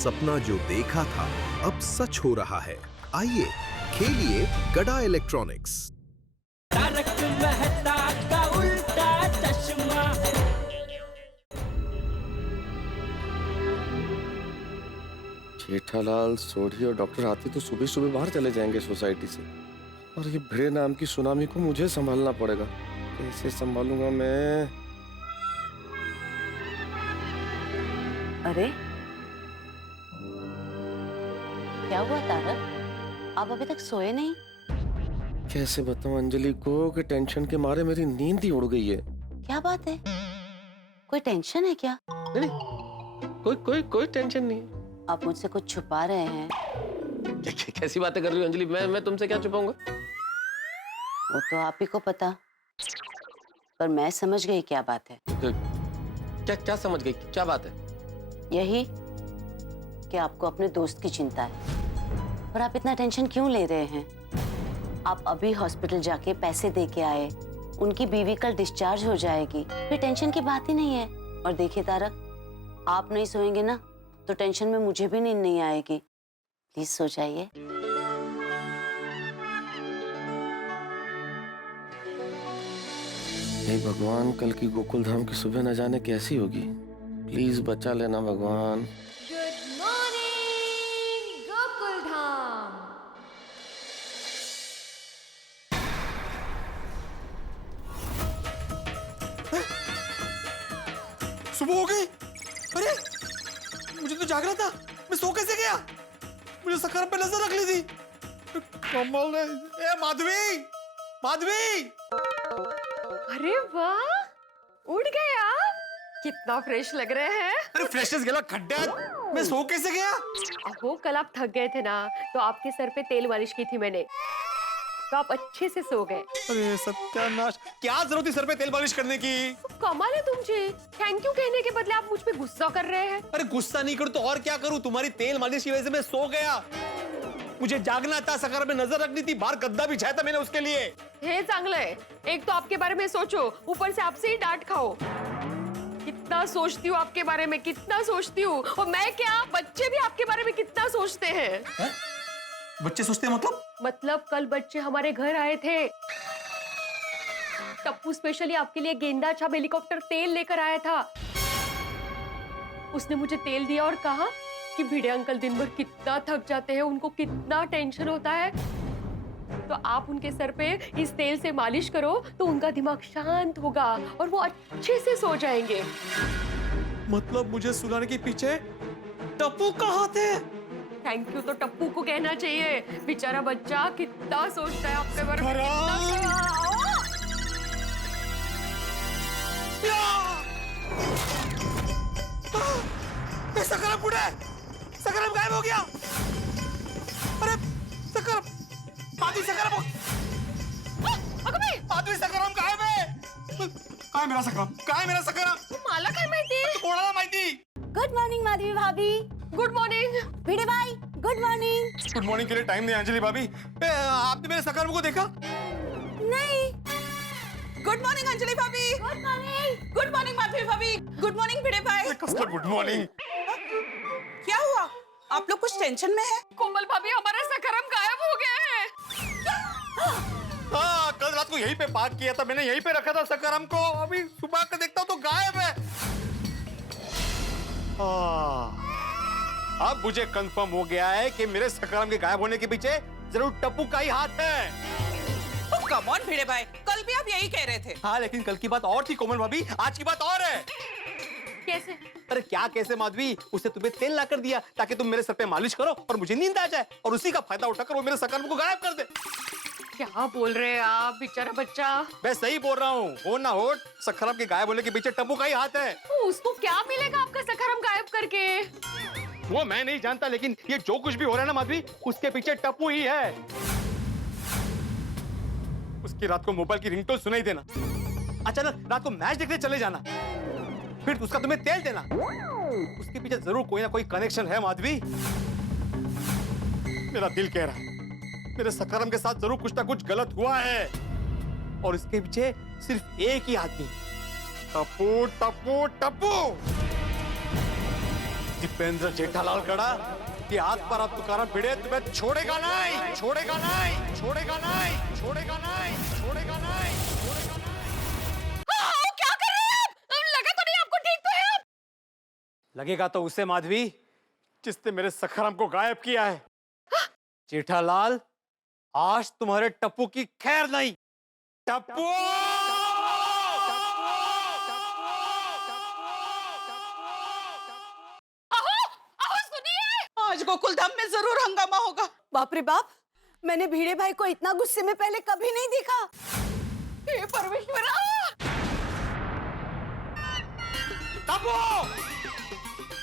सपना जो देखा था अब सच हो रहा है। आइए खेलिए गड़ा इलेक्ट्रॉनिक्स। तारक मेहता का उल्टा चश्मा। जेठालाल, सोढ़ी और डॉक्टर हाथी तो सुबह सुबह बाहर चले जाएंगे सोसाइटी से, और ये भिड़े नाम की सुनामी को मुझे संभालना पड़ेगा। कैसे संभालूंगा मैं? अरे क्या हुआ तारक, आप अभी तक सोए नहीं? कैसे बताऊं अंजलि को कि टेंशन के मारे मेरी नींद ही उड़ गई है। क्या बात है, कोई टेंशन है क्या? नहीं, कोई टेंशन नहीं। आप मुझसे कुछ छुपा रहे हैं? कैसी बातें कर रही हो अंजलि? मैं तुमसे क्या छुपाऊंगा? वो तो आप ही को पता, पर मैं समझ गई क्या बात है। क्या समझ गई? क्या बात है? यही कि आपको अपने दोस्त की चिंता है, पर आप इतना टेंशन क्यों ले रहे हैं? आप अभी हॉस्पिटल जाके पैसे दे के आए, उनकी बीवी कल डिस्चार्ज हो जाएगी, फिर टेंशन की बात ही नहीं है। और देखिए तारक, आप नहीं सोएंगे ना तो टेंशन में मुझे भी नींद नहीं आएगी। प्लीज सो जाइए। हे भगवान, कल की गोकुल धाम की सुबह न जाने कैसी होगी। प्लीज बचा लेना भगवान। Good morning Gokul Dham. सुबह हो गई। अरे मुझे तो जागना था, मैं सो कैसे गया? मुझे सकर पे नजर रख ली थी। कमाल है। ए माधवी, माधवी! अरे वाह, उड़ गए आप। कितना फ्रेश लग रहे हैं। अरे फ्रेशनेस गेला खड्डे, मैं सो कैसे गया? अहो कल आप थक गए थे ना, तो आपके सर पे तेल मालिश की थी मैंने, तो आप अच्छे से सो गए। अरे सत्यानाश, क्या जरूरत थी सर पे तेल मालिश करने की? कमाल है तुमचे, थैंक यू कहने के बदले आप मुझ पे गुस्सा कर रहे हैं। अरे गुस्सा नहीं करूं तो और क्या करूं? तुम्हारी तेल मालिश की वजह से मैं सो गया। मुझे जागना था, सकर पे नजर रखनी थी, बाहर गद्दा बिछाया था मैंने उसके लिए। हे चांगलं है, एक तो आपके बारे में सोचो, ऊपर से आपसे ही डांट खाओ। कितना सोचती हूँ आपके बारे में, कितना सोचती हूँ। और मैं क्या, बच्चे भी आपके बारे में कितना सोचते हैं। है? बच्चे सोचते हैं मतलब कल बच्चे हमारे घर आए थे, टप्पू स्पेशली आपके लिए गेंदा छाप हेलीकॉप्टर तेल लेकर आया था। उसने मुझे तेल दिया और कहा कि भिड़े अंकल दिन भर कितना थक जाते हैं, उनको कितना टेंशन होता है, तो आप उनके सर पे इस तेल से मालिश करो तो उनका दिमाग शांत होगा और वो अच्छे से सो जाएंगे। मतलब मुझे सुलाने के पीछे टप्पू का हाथ है। थैंक यू तो टप्पू को कहना चाहिए, बेचारा बच्चा कितना सोचता है आपके बारे में। सकरम कुड़े, सकरम गायब हो गया। अरे सकरम, माधवी सकरम, माधवी सकरम गायब है। काय मेरा सकरम, काय मेरा सकरम? मला काय माहिती? कोणाला माहिती? गुड मॉर्निंग माधवी भाभी। गुड मॉर्निंग भिड़े भाई, गुड मॉर्निंग। गुड मॉर्निंग के लिए टाइम नहीं अंजलि भाभी। आपने मेरे सकरम को देखा? नहीं। गुड मॉर्निंग अंजलि भाभी। Good morning. Good morning Madhavi भाभी। गुड मॉर्निंग भिड़े भाई। कसला गुड मॉर्निंग। क्या हुआ? आप लोग कुछ टेंशन में हैं? कोमल भाभी, हमारा सकरम गायब हो गया है। हाँ, कल रात को यहीं पे पार्क किया था मैंने, यहीं पे रखा था सकरम को। अभी सुबह का देखता हूँ तो गायब है। अब मुझे कंफर्म हो गया है कि मेरे सकरम के गायब होने के पीछे जरूर टप्पू का ही हाथ है। कम ऑन भिड़े भाई, कल भी आप यही कह रहे थे। हाँ, लेकिन कल की बात और थी कोमल भाभी, आज की बात और है। कैसे? अरे क्या कैसे माधवी? उसने तुम्हें तेल ला कर दिया ताकि तुम मेरे सर पे मालिश करो और मुझे नींद आ जाए, और उसी का फायदा उठाकर वो मेरे सकरम को गायब कर दे। क्या बोल रहे हैं आप, बेचारा बच्चा। मैं सही बोल रहा हूँ, हो ना हो, सकरम के गायब होने के पीछे टप्पू का ही हाथ है। उसको क्या मिलेगा आपका सकरम गायब करके? वो मैं नहीं जानता, लेकिन ये जो कुछ भी हो रहा है ना माधवी, उसके पीछे टप्पू ही है। उसकी रात को मोबाइल की रिंगटोन सुनाई देना, अचानक रात को मैच देखने चले जाना, फिर उसका तुम्हें तेल देना, उसके पीछे जरूर कोई ना कोई कनेक्शन है माधवी। मेरा दिल कह रहा है मेरे सकरम के साथ जरूर कुछ ना कुछ गलत हुआ है, और इसके पीछे सिर्फ एक ही आदमी, टप्पू टप्पू टप्पू। दीपेंद्र जेठालाल कड़ा ती हात पारा तुकाराम भिडे तुम्हें छोड़ेगा नहीं, छोड़ेगा नहीं, छोड़ेगा नहीं, छोड़ेगा नहीं, छोड़ेगा नहीं, छोड़ेगा नहीं। क्या कर रहे हैं आप? लगा तो नहीं आपको? ठीक तो है आप? लगेगा तो उसे माधवी जिसने मेरे सखाराम को गायब किया है। जेठालाल, आज तुम्हारे टप्पू की खैर नहीं। टप्पू! आज गोकुलधाम में जरूर हंगामा होगा। बाप रे बाप, मैंने भिड़े भाई को इतना गुस्से में पहले कभी नहीं देखा। हे परमेश्वरा!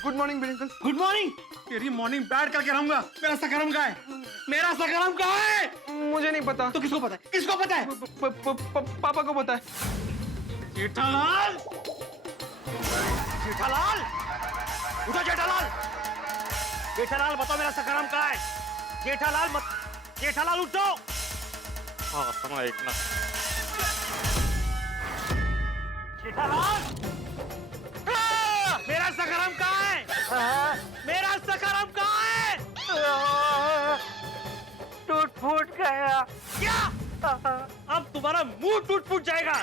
Good morning uncle. Good morning. तेरी मॉर्निंग बैड करके रहूंगा। मेरा सखाराम कहाँ है? मेरा सखाराम कहाँ है? मुझे नहीं पता। तो किसको पता है? किसको पता है? पापा को पता है। जेठालाल! जेठालाल! उठो जेठालाल! जेठालाल बताओ मेरा सखाराम कहाँ है? जेठालाल मत, जेठालाल उठो! हाँ समय एक ना। जेठालाल! मेरा सखाराम कहाँ है? मेरा सखाराम कहाँ है? टूट फूट गया। क्या? अब तुम्हारा मुंह टूट फूट जाएगा।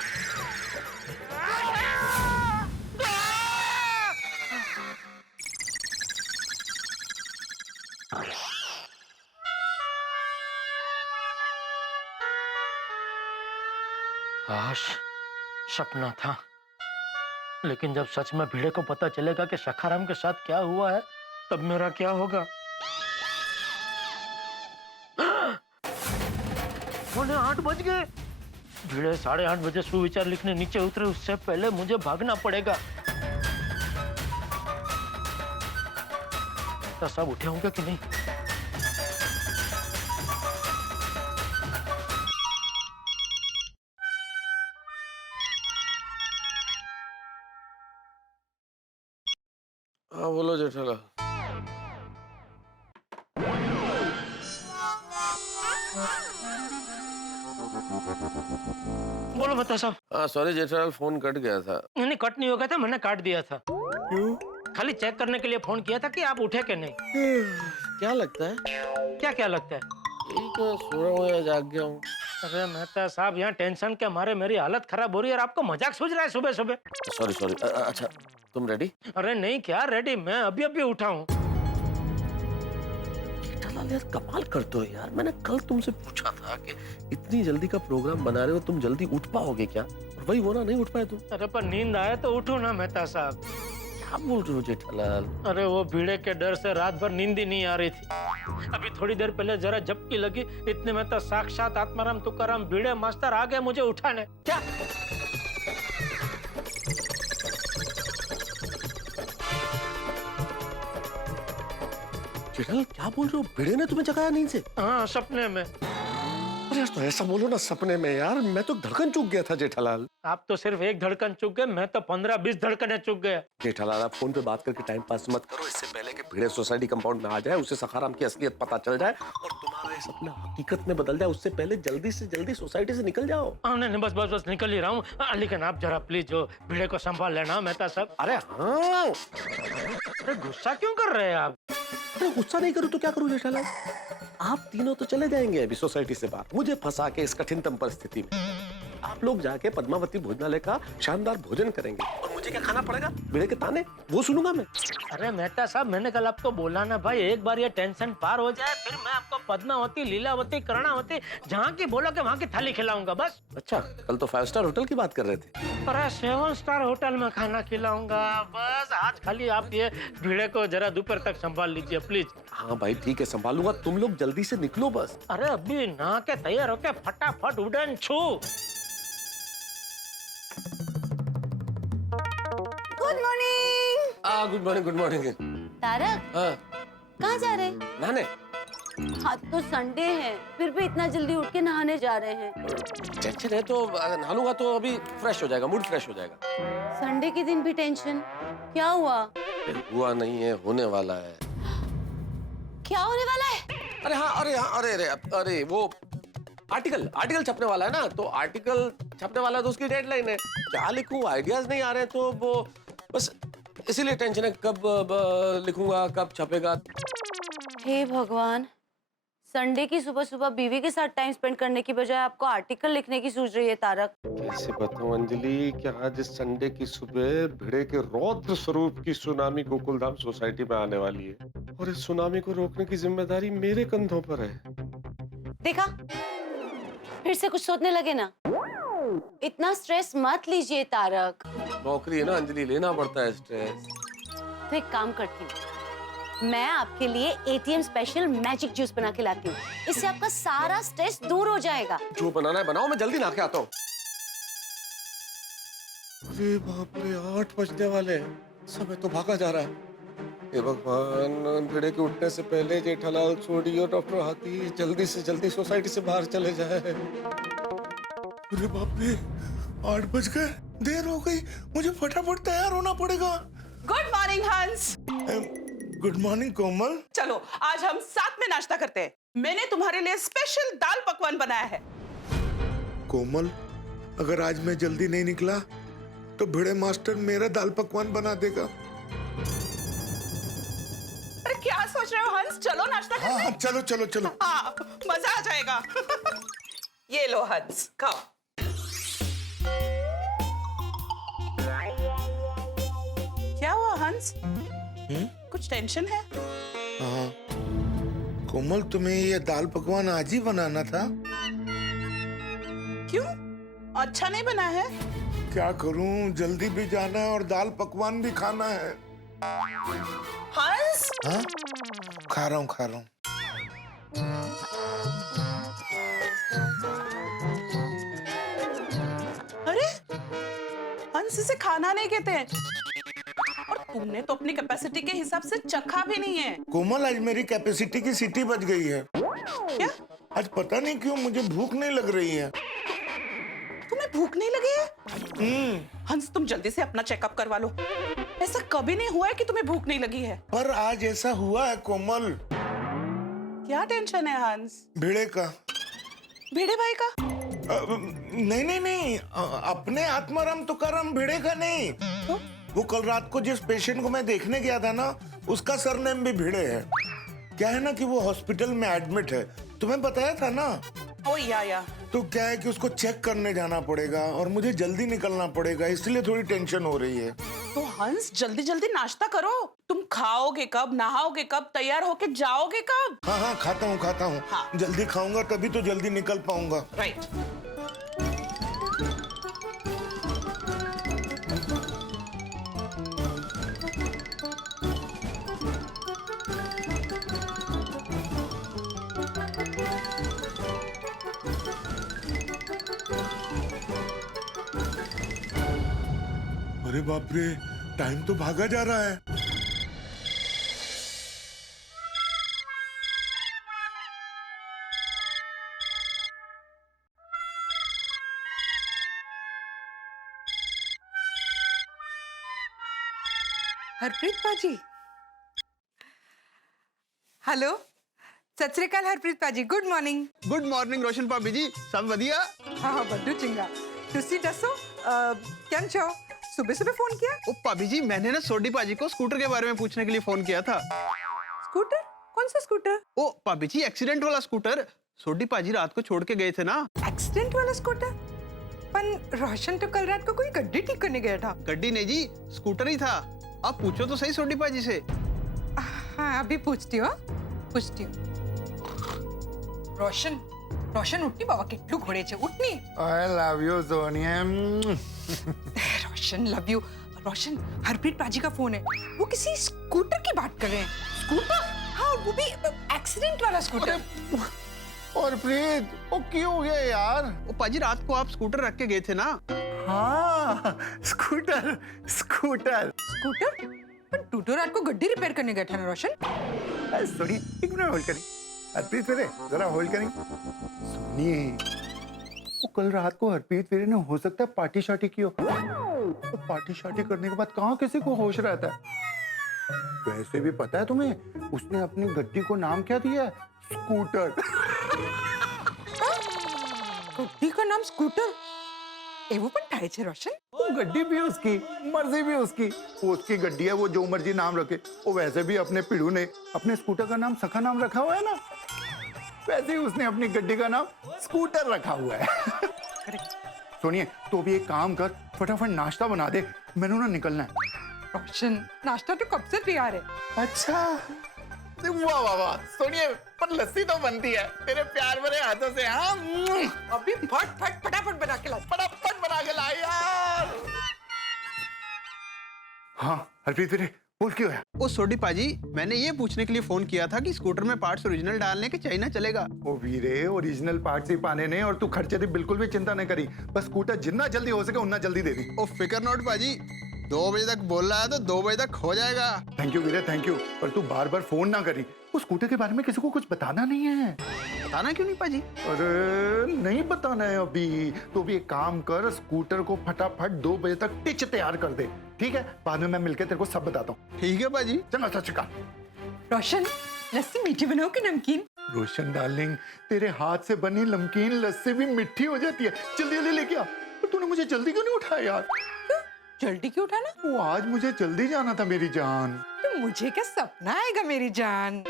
काश सपना था, लेकिन जब सच में भिड़े को पता चलेगा कि सखाराम के साथ क्या हुआ है, तब मेरा क्या होगा? पौने 8 बज गए। भिड़े 8:30 बजे सुविचार लिखने नीचे उतरे, उससे पहले मुझे भागना पड़ेगा। तो सब उठे होंगे कि नहीं? हाँ बोलो जेठालाल। बोलो बता साहब। हाँ सॉरी जेठालाल, फोन कट गया था। नहीं, कट नहीं हो गया था, मैंने काट दिया था। क्यों? खाली चेक करने के लिए फोन किया था कि आप उठे कि नहीं। क्या लगता है? क्या क्या लगता है? यही तो सो रहा हूँ या जाग गया हूँ। अरे मेहता साहब, यहाँ टेंशन के मारे मेरी हालत खराब हो रही है और आपको मजाक सूझ रहा है सुबह सुबह। Sorry sorry. अच्छा तुम रेडी? अरे नहीं, क्या रेडी, मैं अभी अभी उठा हूँ। जेठालाल यार कमाल करते हो यार। मैंने कल तुमसे पूछा था कि इतनी जल्दी का प्रोग्राम बना रहे हो, तुम जल्दी उठ पाओगे क्या? और वही वो ना, नहीं उठ पाए तुम। अरे पर नींद आए तो उठो ना मेहता साहब। क्या बोल रहे हो जेठालाल? अरे वो भीड़े के डर से रात भर नींद ही नहीं आ रही थी। अभी थोड़ी देर पहले जरा झपकी लगी, इतने में तो साक्षात आत्माराम तुकाराम भीड़े मास्टर आ गए मुझे उठाने। क्या? जेठालाल क्या बोल रहे हो? भिड़े ने तुम्हें जगाया नींद से? हाँ, सपने में। अरे यार तो ऐसा बोलो ना, सपने में यार। मैं तो धड़कन चूक गया था जेठालाल। आप तो सिर्फ एक धड़कन चूक गए, मैं तो 15-20 धड़कने चूक गया। जेठालाल आप फोन पे बात करके टाइम पास मत करो। इससे पहले कि भिड़े सोसाइटी कंपाउंड में आ जाए, उसे सखाराम की असलियत पता चल जाए और तुम्हारा ये सपना हकीकत में बदल जाए, उससे पहले जल्दी से जल्दी सोसाइटी से निकल जाओ। नहीं नहीं, बस निकल ही रहा हूँ। लेकिन आप जरा प्लीज जो भीड़े को संभाल लेना मेहता साहब। अरे हाँ। अरे गुस्सा क्यों कर रहे हैं आप? अरे गुस्सा नहीं करूँ तो क्या करूँ जेठालाल? आप तीनों तो चले जाएंगे अभी सोसाइटी से बाहर, मुझे फंसा के इस कठिनतम परिस्थिति में। आप लोग जाके पद्मावती भोजनालय का शानदार भोजन करेंगे और मुझे क्या खाना पड़ेगा? भिड़े के ताने वो सुनूंगा मैं। अरे मेहता साहब, मैंने कल आपको बोला ना भाई, एक बार ये टेंशन पार हो जाए फिर मैं आपको पद्मावती, लीलावती, कर्णावती, जहाँ की बोलोगे वहाँ की थाली खिलाऊंगा बस। अच्छा, कल तो 5 स्टार होटल की बात कर रहे थे। अरे 7 स्टार होटल में खाना खिलाऊंगा बस। आज खाली आप ये भीड़े को जरा दोपहर तक संभाल लीजिए प्लीज। हाँ भाई ठीक है, संभालूंगा। तुम लोग जल्दी से निकलो बस। अरे अभी नहा के तैयार होके फटाफट उड़न छू। Good morning. Good morning, good morning. Tarak, हाँ, कहाँ जा रहे हैं? नहाने। आज तो संडे है, फिर भी इतना जल्दी उठ के नहाने जा रहे हैं। टेंशन है तो नहा लूंगा तो अभी फ्रेश हो जाएगा, मूड फ्रेश हो जाएगा। संडे के दिन भी टेंशन? क्या हुआ? हुआ नहीं है, होने वाला है। क्या होने वाला है? अरे हाँ, अरे वो आर्टिकल छपने वाला है ना, तो आर्टिकल छपने वाला है तो उसकी डेडलाइन है। क्या लिखूं, आइडियाज नहीं आ रहे, तो वो बस इसीलिए टेंशन है कब लिखूंगा, कब छपेगा। हे भगवान, संडे की सुबह सुबह बीवी के साथ टाइम स्पेंड करने की बजाय आपको आर्टिकल लिखने की सूझ रही है तारक। कैसे बताऊं अंजलि कि आज इस संडे की सुबह भिड़े के रौद्र स्वरूप की सुनामी गोकुलधाम सोसाइटी में आने वाली है और इस सुनामी को रोकने की जिम्मेदारी मेरे कंधों पर है। देखा, फिर से कुछ सोचने लगे ना। इतना स्ट्रेस मत लीजिए तारक। नौकरी है ना अंजलि, लेना पड़ता है स्ट्रेस। तो एक काम करती हूँ, मैं आपके लिए एटीएम स्पेशल मैजिक जूस बना के लाती हूँ। इससे आपका सारा स्ट्रेस दूर हो जाएगा। जो बनाना है बनाओ, मैं जल्दी नहा के आता हूँ। अरे बाप रे, 8 बजने वाले हैं, समय तो भागा जा रहा है। हे भगवान, भिड़े के उठने से पहले जेठालाल, सोडी और डॉक्टर हाथी जल्दी से जल्दी सोसाइटी से बाहर चले जाए। अरे बाप रे, 8 बज गए, देर हो गई, मुझे फटाफट तैयार होना पड़ेगा। गुड मॉर्निंग हंस। गुड मॉर्निंग कोमल। चलो आज हम साथ में नाश्ता करते हैं। मैंने तुम्हारे लिए स्पेशल दाल पकवान बनाया है। कोमल, अगर आज मैं जल्दी नहीं निकला तो भिड़े मास्टर मेरा दाल पकवान बना देगा। अरे क्या सोच रहे हो हंस, चलो नाश्ता करते हैं। हाँ, चलो चलो चलो। हाँ, मजा आ जाएगा। ये लो हंस, खाओ। क्या हुआ हंस? कुछ टेंशन है? हाँ कोमल, तुम्हें ये दाल पकवान आज ही बनाना था। क्यों, अच्छा नहीं बना है? क्या करूं, जल्दी भी जाना है और दाल पकवान भी खाना है। हंस, हाँ, खा रहा हूँ। अरे हंस, इसे खाना नहीं कहते हैं। और तुमने तो अपनी कैपेसिटी के हिसाब से चखा भी नहीं है। कोमल, आज मेरी कैपेसिटी की सीटी बज गई है। क्या? आज पता नहीं क्यों मुझे भूख नहीं लग रही है। तुम्हें भूख नहीं लगी है? हंस, तुम जल्दी से अपना चेकअप करवा लो। ऐसा कभी नहीं हुआ है कि तुम्हें भूख नहीं लगी है। पर आज ऐसा हुआ है कोमल। क्या टेंशन है हंस? भिड़े का। भिड़े भाई का? नहीं, अपने आत्माराम तुकाराम भिड़े का नहीं। तो? वो कल रात को जिस पेशेंट को मैं देखने गया था ना, उसका सरनेम भी भिड़े है। क्या है ना कि वो हॉस्पिटल में एडमिट है, तुम्हें बताया था ना। ओ या। तो क्या है कि उसको चेक करने जाना पड़ेगा और मुझे जल्दी निकलना पड़ेगा, इसलिए थोड़ी टेंशन हो रही है। तो हंस, जल्दी जल्दी नाश्ता करो। तुम खाओगे कब, नहाओगे कब, तैयार होके जाओगे कब? हाँ, खाता हूँ। हाँ। जल्दी खाऊंगा तभी तो जल्दी निकल पाऊंगा। राइट। अरे बाप रे, टाइम तो भागा जा रहा है। हरप्रीत पाजी, हेलो, सत श्री अकाल हरप्रीत पाजी, गुड मॉर्निंग। गुड मॉर्निंग रोशन भाभी जी, सब बढ़िया? हाँ, बड्डू चिंगा, तुसी दसो केम छो? सुबह सुबह फोन किया? ओ भाभी जी, मैंने ना सोडी पाजी को स्कूटर के बारे में पूछने के लिए फोन किया था। स्कूटर? कौन सा स्कूटर? ओ भाभी जी, एक्सीडेंट वाला स्कूटर। सोडी पाजी रात को छोड़ के गए थे ना। एक्सीडेंट वाला स्कूटर? पर रोशन तो कल रात को कोई गड्डी ठीक करने गया था। गड्डी नहीं जी, स्कूटर ही था। आप पूछो तो सही सोडी पाजी से। हाँ, अभी पूछती हूँ। रोशन उठनी बाबा, કેટલું ઘોડે છે, ઉઠની। I love you Sonia. Roshan love you. Roshan, Harpreet पाजी का फोन है, वो किसी स्कूटर की बात कर रहे हैं। स्कूटर? हाँ, वो भी एक्सीडेंट वाला स्कूटर। और प्रीत, वो क्यों हो गया यार? ओ पाजी, रात को आप स्कूटर रख के गए थे ना। हाँ, स्कूटर। स्कूटर? पर तू तो रात को गड्डी रिपेयर करने गया था ना रोशन? सॉरी, एक मिनट होल्ड करें। हरप्रीत वीरे, जरा होल्ड करें। सुनिए, वो कल रात को हरप्रीत वीरे ने हो सकता है पार्टी शार्टी की हो। तो पार्टी शार्टी करने के बाद कहाँ किसी को होश रहता है। वैसे भी पता है तुम्हें, उसने अपनी गड्डी को नाम क्या दिया है? स्कूटर। गड्डी का नाम स्कूटर? એવું પણ થાય છે રોશન? वो गड्डी भी उसकी, मर्जी भी उसकी। वो उसकी गड्डी है, वो जो मर्जी नाम रखे। वो वैसे भी अपने पिड़ू ने अपने स्कूटर का नाम सखा नाम रखा हुआ है ना, वैसे ही उसने अपनी गड्डी का नाम स्कूटर रखा हुआ है। सुनिए, तो भी एक काम कर, फटाफट नाश्ता बना दे, मैंने ना निकलना है। रोशन, नाश्ता तो कब से तैयार है। अच्छा, वाह वाह वाह। सुनिए, पर लस्सी तो बनती है तेरे प्यार भरे हाथों से। हाँ, अभी फटाफट बना के ला। फटाफट बना के ला यार। हाँ हरप्रीत वीरे, बोल क्यों है? ओ सोडी पाजी, मैंने ये पूछने के लिए फोन किया था कि स्कूटर में पार्ट्स ओरिजिनल डालने के चाइना चलेगा। ओ वीरे, ओरिजिनल पार्ट्स ही पाने ने, और तू खर्चे की बिल्कुल भी चिंता नहीं करी। बस स्कूटर जितना जल्दी हो सके उतना जल्दी दे दी। ओ फिकर नॉट पाजी, 2 बजे तक बोल रहा है तो 2 बजे तक हो जाएगा। थैंक यू वीरे, थैंक यू। पर तू बार बार फोन ना करी। उस स्कूटर के बारे में किसी को कुछ बताना नहीं है। बताना क्यों नहीं पाजी? अरे नहीं बताना है अभी। तो भी एक काम कर, स्कूटर को फटाफट 2 बजे तक टिच तैयार कर दे, ठीक है? बाद में मैं मिलकर तेरे को सब बताता हूँ। ठीक है पाजी। चलो सच का। रोशन, लस्सी मीठी बनाओ कि नमकीन? रोशन डार्लिंग, तेरे हाथ से बनी नमकीन लस्सी भी मीठी हो जाती है। जल्दी जल्दी लेके आ। पर तूने मुझे जल्दी क्यों नहीं उठाया यार? जल्दी क्यों उठाना? वो आज मुझे जल्दी जाना था मेरी जान। तो मुझे क्या सपना आएगा मेरी जान?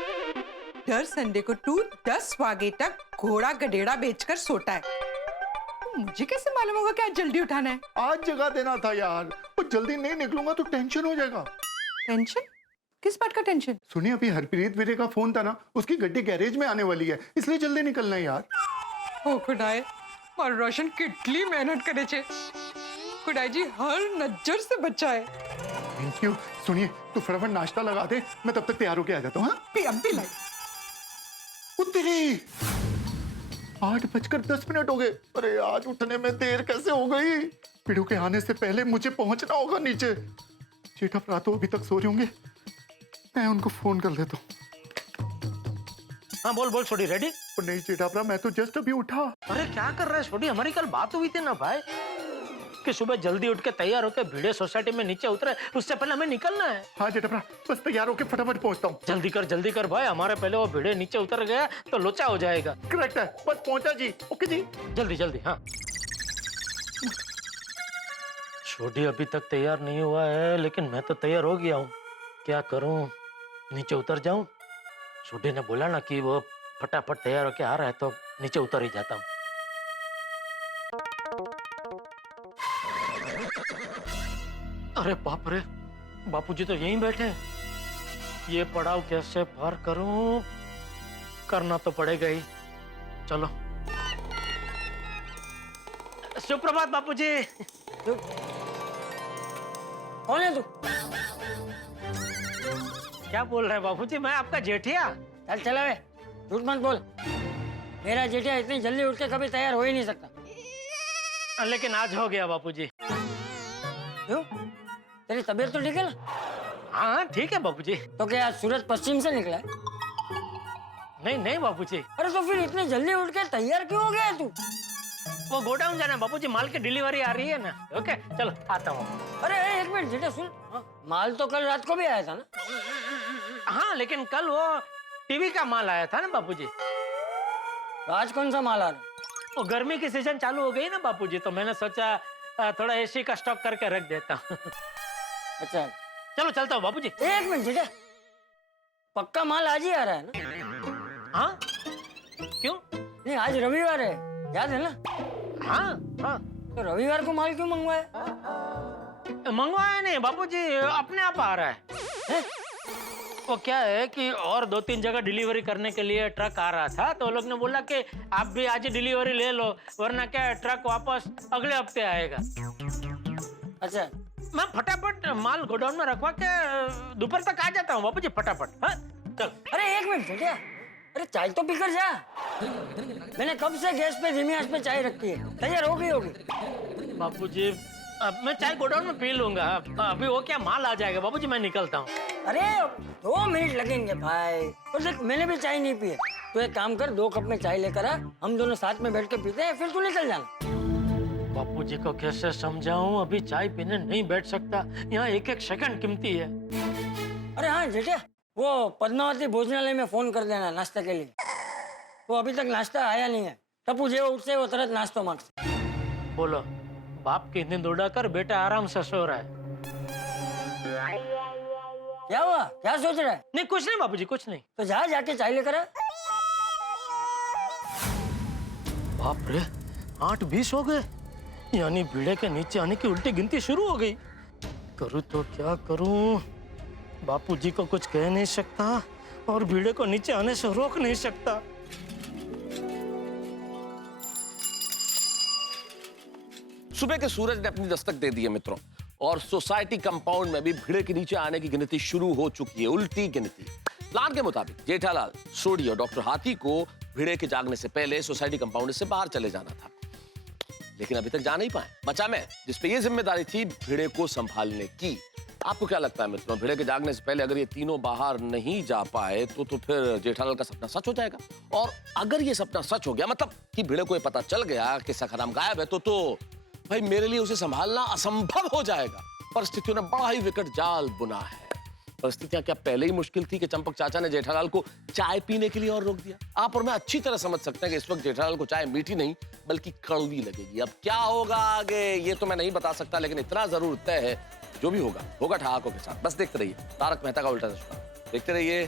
हर संडे को तू 10 बजे तक घोड़ा गधेड़ा बेचकर सोता है। तो मुझे कैसे मालूम होगा कि आज जल्दी उठाना है? आज जगा देना था यार। और जल्दी नहीं निकलूंगा तो टेंशन हो जाएगा। टेंशन? किस बात का टेंशन? सुनिए, अभी हरप्रीत वीरे का फोन था ना, उसकी गड्डी गैरेज में आने वाली है, इसलिए जल्दी निकलना है यार। ओ खुदाए, और रोशन कितनी मेहनत करे छे। खुदाई जी हर नजर से बचाए। Thank you. सुनिए, तू फटाफट नाश्ता लगा दे, मैं तब तक तैयार होके आ जाता हूँ। अब भी लाई। तेरी 8:10 हो गए। अरे आज उठने में देर कैसे हो गई? पिड़ू के आने से पहले मुझे पहुंचना होगा नीचे। जेठा भरा तो अभी तक सो रहे होंगे, मैं उनको फोन कर लेता हूँ। हाँ बोल बोल छोटी, रेडी? नहीं जेठा भरा, मैं तो जस्ट अभी उठा। अरे क्या कर रहा है छोटी? हमारी कल बात हुई थी ना भाई कि सुबह जल्दी उठ के तैयार होकर भिड़े सोसाइटी में नीचे उतरे, उससे पहले हमें निकलना है। हाँ जेठा भरा, बस तैयार होके फटाफट पहुंचता हूँ। जल्दी कर भाई, हमारे पहले वो भिड़े नीचे उतर गया तो लोचा हो जाएगा। करेक्ट है, बस पहुंचा जी। ओके जी, जल्दी। हाँ छोटी अभी तक तैयार नहीं हुआ है, लेकिन मैं तो तैयार हो गया हूँ। क्या करूँ, नीचे उतर जाऊं? छोटी ने बोला ना कि वो फटाफट तैयार होके आ रहा है, तो नीचे उतर ही जाता हूँ। अरे बाप रे, बापूजी तो यहीं बैठे हैं। ये पड़ाव कैसे पार करूं? करना तो पड़ेगा ही। चलो। सुप्रभात बापूजी। कौन है तू? क्या बोल रहे हैं बापूजी? मैं आपका जेठिया। चल चला वे, झूठ मत बोल। मेरा जेठिया इतनी जल्दी उठ के कभी तैयार हो ही नहीं सकता। लेकिन आज हो गया बापूजी। क्यों? तेरी तबीयत तो ठीक है ना? हाँ ठीक है बापूजी। तो क्या आज सूरज पश्चिम से निकला है? नहीं बापूजी। अरे तो फिर इतनी जल्दी उठ के तैयार क्यों हो गया तू? वो गोडाउन जाना बापूजी, माल की डिलीवरी आ रही है ना। ओके चलो आता हूँ। अरे एक मिनट जेठा सुन, माल तो कल रात को भी आया था ना? हाँ लेकिन कल वो टीवी का माल आया था ना बापूजी। तो आज कौन सा माल आ रहा? वो गर्मी की सीजन चालू हो गई ना बापूजी, तो मैंने सोचा थोड़ा एसी का स्टॉक करके रख देता हूँ। अच्छा चलो चलता हूँ बापूजी। एक मिनट जेठा, पक्का माल आज ही आ रहा है ना? हाँ क्यों? नहीं आज रविवार है, याद है ना? हाँ। तो रविवार को माल क्यों मंगवाया? मंगवाया नहीं बापूजी, अपने आप आ रहा है। वो क्या है कि और 2-3 जगह डिलीवरी करने के लिए ट्रक आ रहा था, तो लोग ने बोला कि आप भी आज ही डिलीवरी ले लो, वरना क्या है ट्रक वापस अगले हफ्ते आएगा। अच्छा मैं फटाफट माल गोडाउन में रखवा के दोपहर तक आ जाता हूँ बापूजी, फटाफट। हाँ चल। अरे एक मिनट बेटा, अरे चाय तो पीकर जा। मैंने कब से गैस पे धीमी आंच पे चाय रखी है, तैयार हो गई होगी। बापूजी अब मैं चाय गोडाउन में पी लूंगा, अभी वो क्या माल आ जाएगा बापूजी, मैं निकलता हूँ। अरे 2 मिनट लगेंगे भाई। और देख मैंने भी चाय नहीं पी है, तो एक काम कर 2 कप में चाय लेकर आ, हम दोनों साथ में बैठ के पीते हैं, फिर तू निकल जाना। बापूजी को कैसे समझाऊं, अभी चाय पीने नहीं बैठ सकता, यहाँ 1-1 सेकंड कीमती है। अरे हाँ जेठिया, वो पद्मावती भोजनालय में फोन कर देना नाश्ते के लिए। वो अभी तक नाश्ता आया नहीं है, टप्पू जो उठसे वो तुरंत नाश्ता मांगते। बोलो बाप की नींद उड़ाकर बेटा आराम से सो रहा है। क्या हुआ? क्या सोच रहा है? नहीं कुछ नहीं बापूजी, कुछ नहीं। तो जा जाके चाय लेकर आ। बाप रे, 8:20 हो गए, यानी भिड़े के नीचे आने की उल्टी गिनती शुरू हो गई। करूँ तो क्या करूँ? बापूजी को कुछ कह नहीं सकता और भिड़े को नीचे आने से रोक नहीं सकता। सुबह के सूरज ने अपनी दस्तक दे दी है मित्रों, और सोसाइटी कंपाउंड में भी भिड़े के नीचे आने की गिनती शुरू हो चुकी है, उल्टी गिनती। प्लान के मुताबिक जेठालाल, सोडी और डॉक्टर हाथी को भिड़े के जागने से पहले सोसाइटी कंपाउंड से बाहर चले जाना था, लेकिन अभी तक जा नहीं पाए। बचा मैं, जिसपे ये जिम्मेदारी थी भिड़े को संभालने की। आपको क्या लगता है मित्रों, भिड़े के जागने से पहले अगर ये तीनों बाहर नहीं जा पाए तो फिर जेठालाल का सपना सच हो जाएगा? और अगर ये सपना सच हो गया, मतलब कि भिड़े को ये पता चल गया कि सखाराम गायब है, तो भाई मेरे लिए उसे संभालना असंभव हो जाएगा। परिस्थितियों ने बड़ा ही विकट जाल बुना है। परिस्थितियां क्या पहले ही मुश्किल थी कि चंपक चाचा ने जेठालाल को चाय पीने के लिए और रोक दिया? आप और मैं अच्छी तरह समझ सकते हैं कि इस वक्त जेठालाल को चाय मीठी नहीं बल्कि कड़वी लगेगी। अब क्या होगा आगे ये तो मैं नहीं बता सकता, लेकिन इतना जरूर तय है, जो भी होगा होगा ठहाकों के साथ। बस देखते रहिए तारक मेहता का उल्टा चश्मा, देखते रहिए,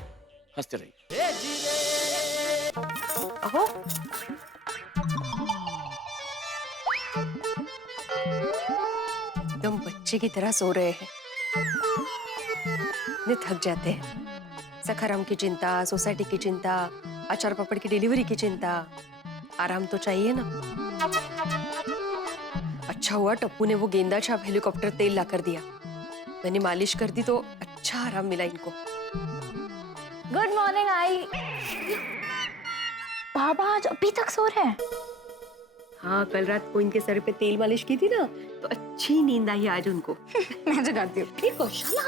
हंसते रहिए। अहो, एकदम बच्चे की तरह सो रहे हैं, इतने थक जाते हैं। सखाराम की चिंता, सोसाइटी की चिंता, अचार पापड़ की डिलीवरी की चिंता, आराम तो चाहिए ना। अच्छा हुआ टप्पू ने वो गेंदा छाप हेलीकॉप्टर तेल ला कर दिया, मैंने मालिश कर दी तो अच्छा आराम मिला इनको। Good morning I. बाबा आज अभी तक सो रहे हैं? हाँ, कल रात को इनके सर पे तेल मालिश की थी ना, तो अच्छी नींद आई आज उनको। मैं जगाती हूँ। ये कौशला,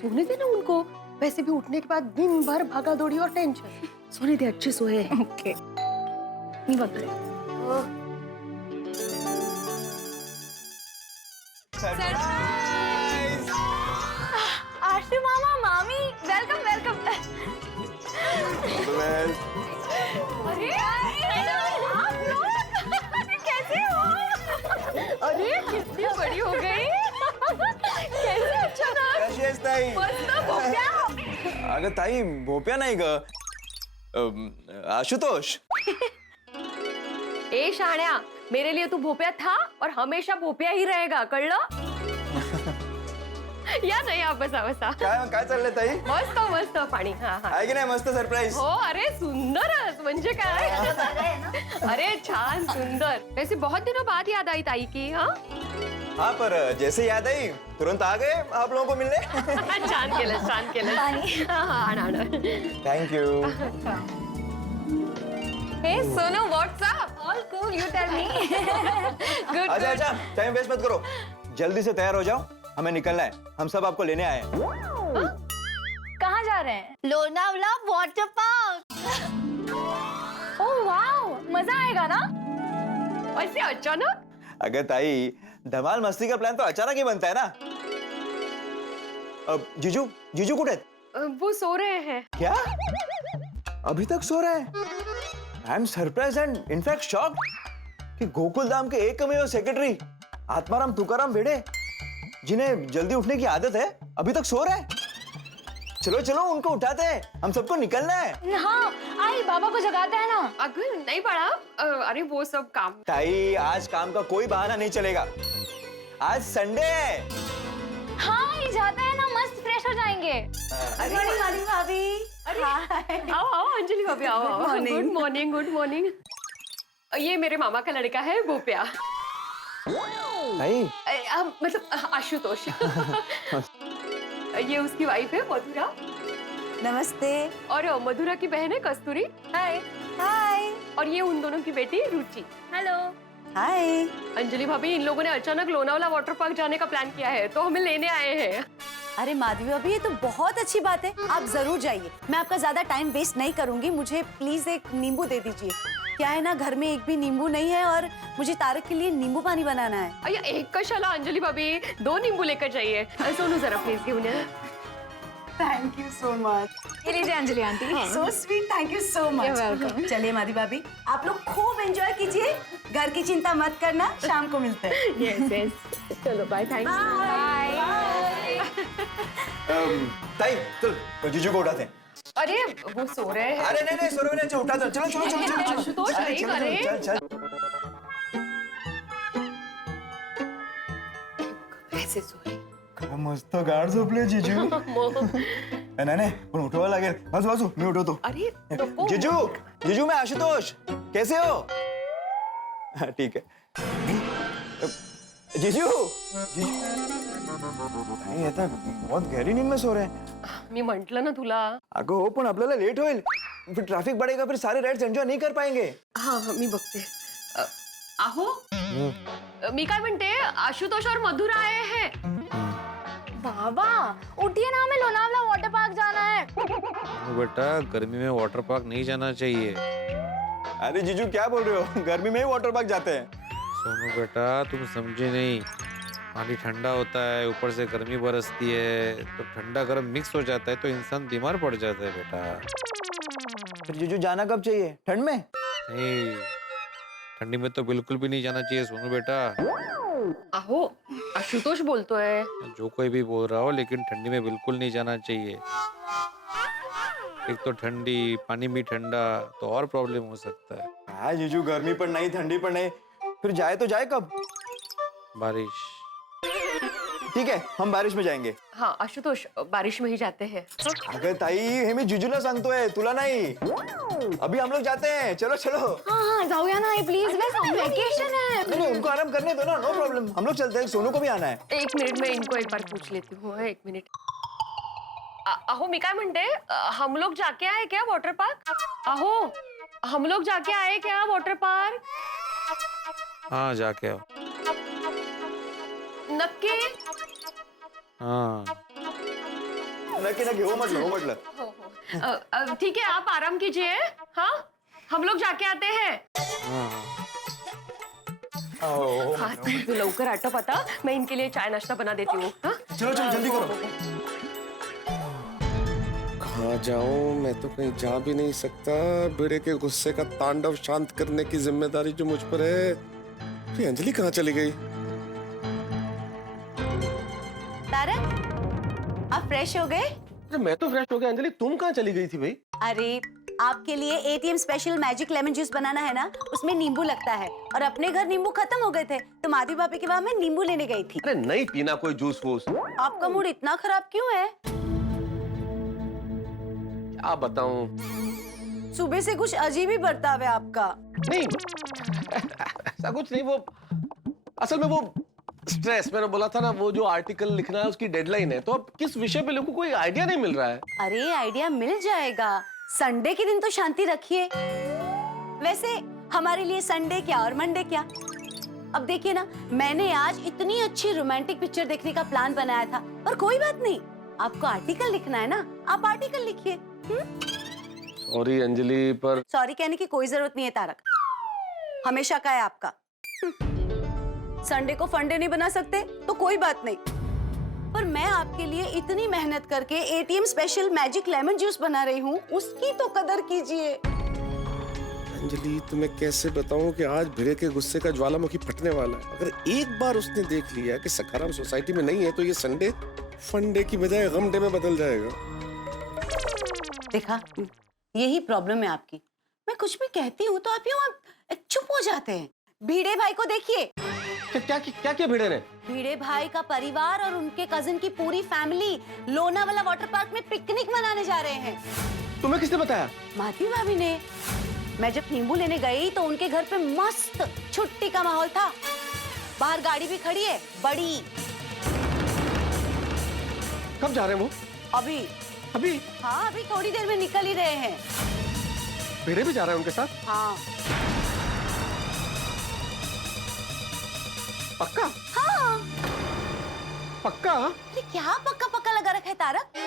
सोने दे ना उनको, वैसे भी उठने के बाद दिन भर भागा दौड़ी और टेंशन। सोने दे, अच्छे सोए। ओके। नहीं बता। आशु मामा, मामी, वेलकम वेलकम। अरे आप लोग कैसे हो? अरे कितनी बड़ी हो गई। कैसे अचानक? कशी आहेस ताई? मस्त भोप्या। अगं ताई, भोप्या नाही ग, आशुतोष। ए शाण्या, मेरे लिए तू भोप्या था और हमेशा भोप्या ही रहेगा, कळलं? या नाही, आप बसा बसा। काय चाललंय ताई? मस्त मस्त पाणी। हाँ हाँ, आहे की नाही मस्त सरप्राईज? हो, अरे सुंदरच, म्हणजे काय। अरे छान, सुंदर। वैसे बहुत दिनों बाद याद आई ताई की। हाँ हाँ, पर जैसे याद आई तुरंत आ गए आप लोगों को मिलने। छान केलं, छान केलं। हाँ हाँ, आण thank you. Hey Sonu, what's up? All cool, you tell me. Good. अच्छा अच्छा, टाइम वेस्ट मत करो, जल्दी से तैयार हो जाओ, हमें निकलना है। हम सब आपको लेने आए हैं। कहाँ जा रहे हैं? Lonavala water park. Oh wow, मजा आएगा ना? वैसे अचानक? अगर ताई, धमाल मस्ती का प्लान तो अचानक ही बनता है ना। अब जीजू कुठे आहेत? वो सो रहे हैं। क्या? अभी तक सो रहे हैं? I am surprise and in fact shocked कि गोकुल धाम के एकमेव सेक्रेटरी आत्माराम तुकाराम भिड़े, जिन्हें जल्दी उठने की आदत है, अभी तक सो रहे हैं। चलो चलो उनको उठाते हैं, हम सबको निकलना है। हाँ, आई बाबा को जगाते हैं ना। अगर नहीं पड़ा, अरे वो सब काम। ताई, आज काम का कोई बहाना नहीं चलेगा, आज संडे है। हाँ, ये जाते हैं ना, मस्त फ्रेश हो जाएंगे। अरे माली भाभी, आओ आओ अंजलि भाभी, आओ आओ। Good morning, good morning. ये मेरे मामा का लड़का है भोप्या। ताई, मतलब आशुतोष। ये उसकी वाइफ है मधुरा। नमस्ते। और मधुरा की बहन है कस्तूरी। हाय हाय। और ये उन दोनों की बेटी रुचि। हेलो। हाय। अंजलि भाभी, इन लोगों ने अचानक लोनावला वाटर पार्क जाने का प्लान किया है, तो हमें लेने आए हैं। अरे माधवी भाभी, ये तो बहुत अच्छी बात है, आप जरूर जाइए। मैं आपका ज्यादा टाइम वेस्ट नहीं करूंगी, मुझे प्लीज एक नींबू दे दीजिए। क्या है ना, घर में एक भी नींबू नहीं है और मुझे तारक के लिए नींबू पानी बनाना है। अरे एक कशाला अंजलि भाभी, 2 नींबू लेकर जाइए। सोनू जरा प्लीज घेऊन या। Thank you so much. ये लीजिए Anjali aunty. So sweet, thank you so much. Welcome. चलिए मादी भाभी, आप लोग खूब एंजॉय कीजिए, घर की चिंता मत करना, शाम को मिलते हैं। यस यस, चलो बाय, थैंक यू। ताई चल जीजू को उठाते हैं। अरे वो सो रहे हैं। अरे नहीं सो रहे, चलो उठा दो, चलो चलो चलो चलो आशुतोष, चल, नहीं चल, करे। चल चल ऐसे सो रहे। मस्त गाढ झोपले जीजू. नाही नाही पण उठवावं लागेल. बाजू बाजू मी उठवतो. अरे नको. जीजू जीजू मैं आशुतोष, कैसे हो? हाँ, ठीक है. जीजू जीजू नाही आता बहुत गहरी नींद में सो रहे हैं. मी म्हंटल ना तुला. अगं हो पण आपल्याला लेट होईल, फिर ट्रैफिक बढ़ेगा, फिर सारे राइड्स एंजॉय नहीं कर पाएंगे. हाँ मी बघते. आहो मी काय म्हणते, आशुतोष और मधुर आए हैं. बाबा उठिए ना, हमें लोनावला वाटर पार्क जाना है। बेटा गर्मी में वाटर पार्क नहीं जाना चाहिए. अरे जीजू क्या बोल रहे हो, गर्मी में ही वाटर पार्क जाते हैं. सोनू बेटा तुम समझे नहीं, पानी ठंडा होता है, ऊपर से गर्मी बरसती है, तो ठंडा गर्म मिक्स हो जाता है तो इंसान बीमार पड़ जाता है बेटा. फिर जीजू जाना कब चाहिए, ठंड में? नहीं, ठंडी में तो बिल्कुल भी नहीं जाना चाहिए सोनू बेटा. आहो आशुतोष बोलतोय. जो कोई भी बोल रहा हो, लेकिन ठंडी में बिल्कुल नहीं जाना चाहिए. एक तो ठंडी, पानी भी ठंडा, तो और प्रॉब्लम हो सकता है. हाँ जीजू, गर्मी पर नहीं, ठंडी पर नहीं, फिर जाए तो जाए कब? बारिश. ठीक है, हम बारिश में जाएंगे. हाँ आशुतोष, बारिश में ही जाते हैं. अगं ताई, हे मी जीजूला सांगतोय, तुला नाही. अभी हम लोग जाते हैं, चलो चलो. हाँ जाऊया ना, प्लीज, वेकेशन है. नहीं उनको आराम करने दो ना, नो प्रॉब्लम, हम लोग चलते हैं. सोनू को भी आना है. एक मिनिट में इनको एक बार पूछ लेती हूँ. एक मिनिट. अहो मी काय म्हणते, हम लोग जाके आए क्या वाटर पार्क? अहो हम लोग जाके आए क्या वाटर पार्क? हाँ जाके आओ. नक्की? हाँ नक्की नक्की, हो म्हटलं. ठीक है, आप आराम कीजिए. हाँ हम लोग जाके आते हैं. हाँ तू लवकर आटप आता, मैं इनके लिए चाय नाश्ता बना देती हूँ. हाँ? चलो चलो जल्दी करो. कहाँ जाऊं, मैं तो कहीं जा भी नहीं सकता. बेड़े के गुस्से का तांडव शांत करने की जिम्मेदारी जो मुझ पर है. फिर अंजलि कहाँ चली गई? तारक, आप फ्रेश हो गए? अरे मैं तो फ्रेश हो गया. अंजलि तुम कहाँ चली गई थी भाई? अरे आपके लिए ATM special magic lemon juice बनाना है ना, उसमें नींबू लगता है, और अपने घर नींबू खत्म हो गए थे तो माधवी भाभी के वहाँ मैं नींबू लेने गई थी. अरे नहीं पीना कोई जूस वूस. आपका मूड इतना खराब क्यों है? क्या बताऊं, सुबह से कुछ अजीब ही बर्ताव है आपका. नहीं ऐसा कुछ नहीं. वो असल में वो स्ट्रेस, मैंने बोला था ना, वो जो आर्टिकल लिखना है उसकी डेडलाइन है, तो अब किस विषय पे लिखूं कोई आइडिया नहीं मिल रहा है. अरे आइडिया मिल जाएगा, संडे के दिन तो शांति रखिए. वैसे हमारे लिए संडे क्या और मंडे क्या. अब देखिए ना, मैंने आज इतनी अच्छी रोमांटिक पिक्चर देखने का प्लान बनाया था, पर कोई बात नहीं, आपको आर्टिकल लिखना है ना, आप आर्टिकल लिखिए. सॉरी अंजलि, पर सॉरी कहने की कोई जरूरत नहीं है तारक, हमेशा का है आपका. संडे को फंडे नहीं बना सकते तो कोई बात नहीं, पर मैं आपके लिए इतनी मेहनत करके ATM special magic lemon juice बना रही हूँ, उसकी तो कदर कीजिए. अंजलि तुम्हें कैसे बताऊं कि आज भिड़े के गुस्से का ज्वालामुखी फटने वाला है. अगर एक बार उसने देख लिया कि सखाराम सोसाइटी में नहीं है तो ये संडे फंडे की बजाय गमडे में बदल जाएगा. देखा, यही प्रॉब्लम है आपकी. मैं कुछ भी कहती हूँ तो आप यूँ चुप हो जाते हैं. भिड़े भाई को देखिए. क्या भिड़े ने? भिड़े भाई का परिवार और उनके कजिन की पूरी फैमिली लोनावाला वाटर पार्क में पिकनिक मनाने जा रहे हैं. तुम्हें किसने बताया? माधवी भाभी ने. मैं जब नींबू लेने गई तो उनके घर पे मस्त छुट्टी का माहौल था. बाहर गाड़ी भी खड़ी है, बड़ी. कब जा रहे हैं वो? अभी. अभी? हाँ अभी थोड़ी देर में निकल ही रहे हैं. भिड़े भी जा रहे हैं उनके साथ? हाँ. पक्का? हाँ. पक्का? अरे क्या पक्का पक्का लगा रखा है तारक?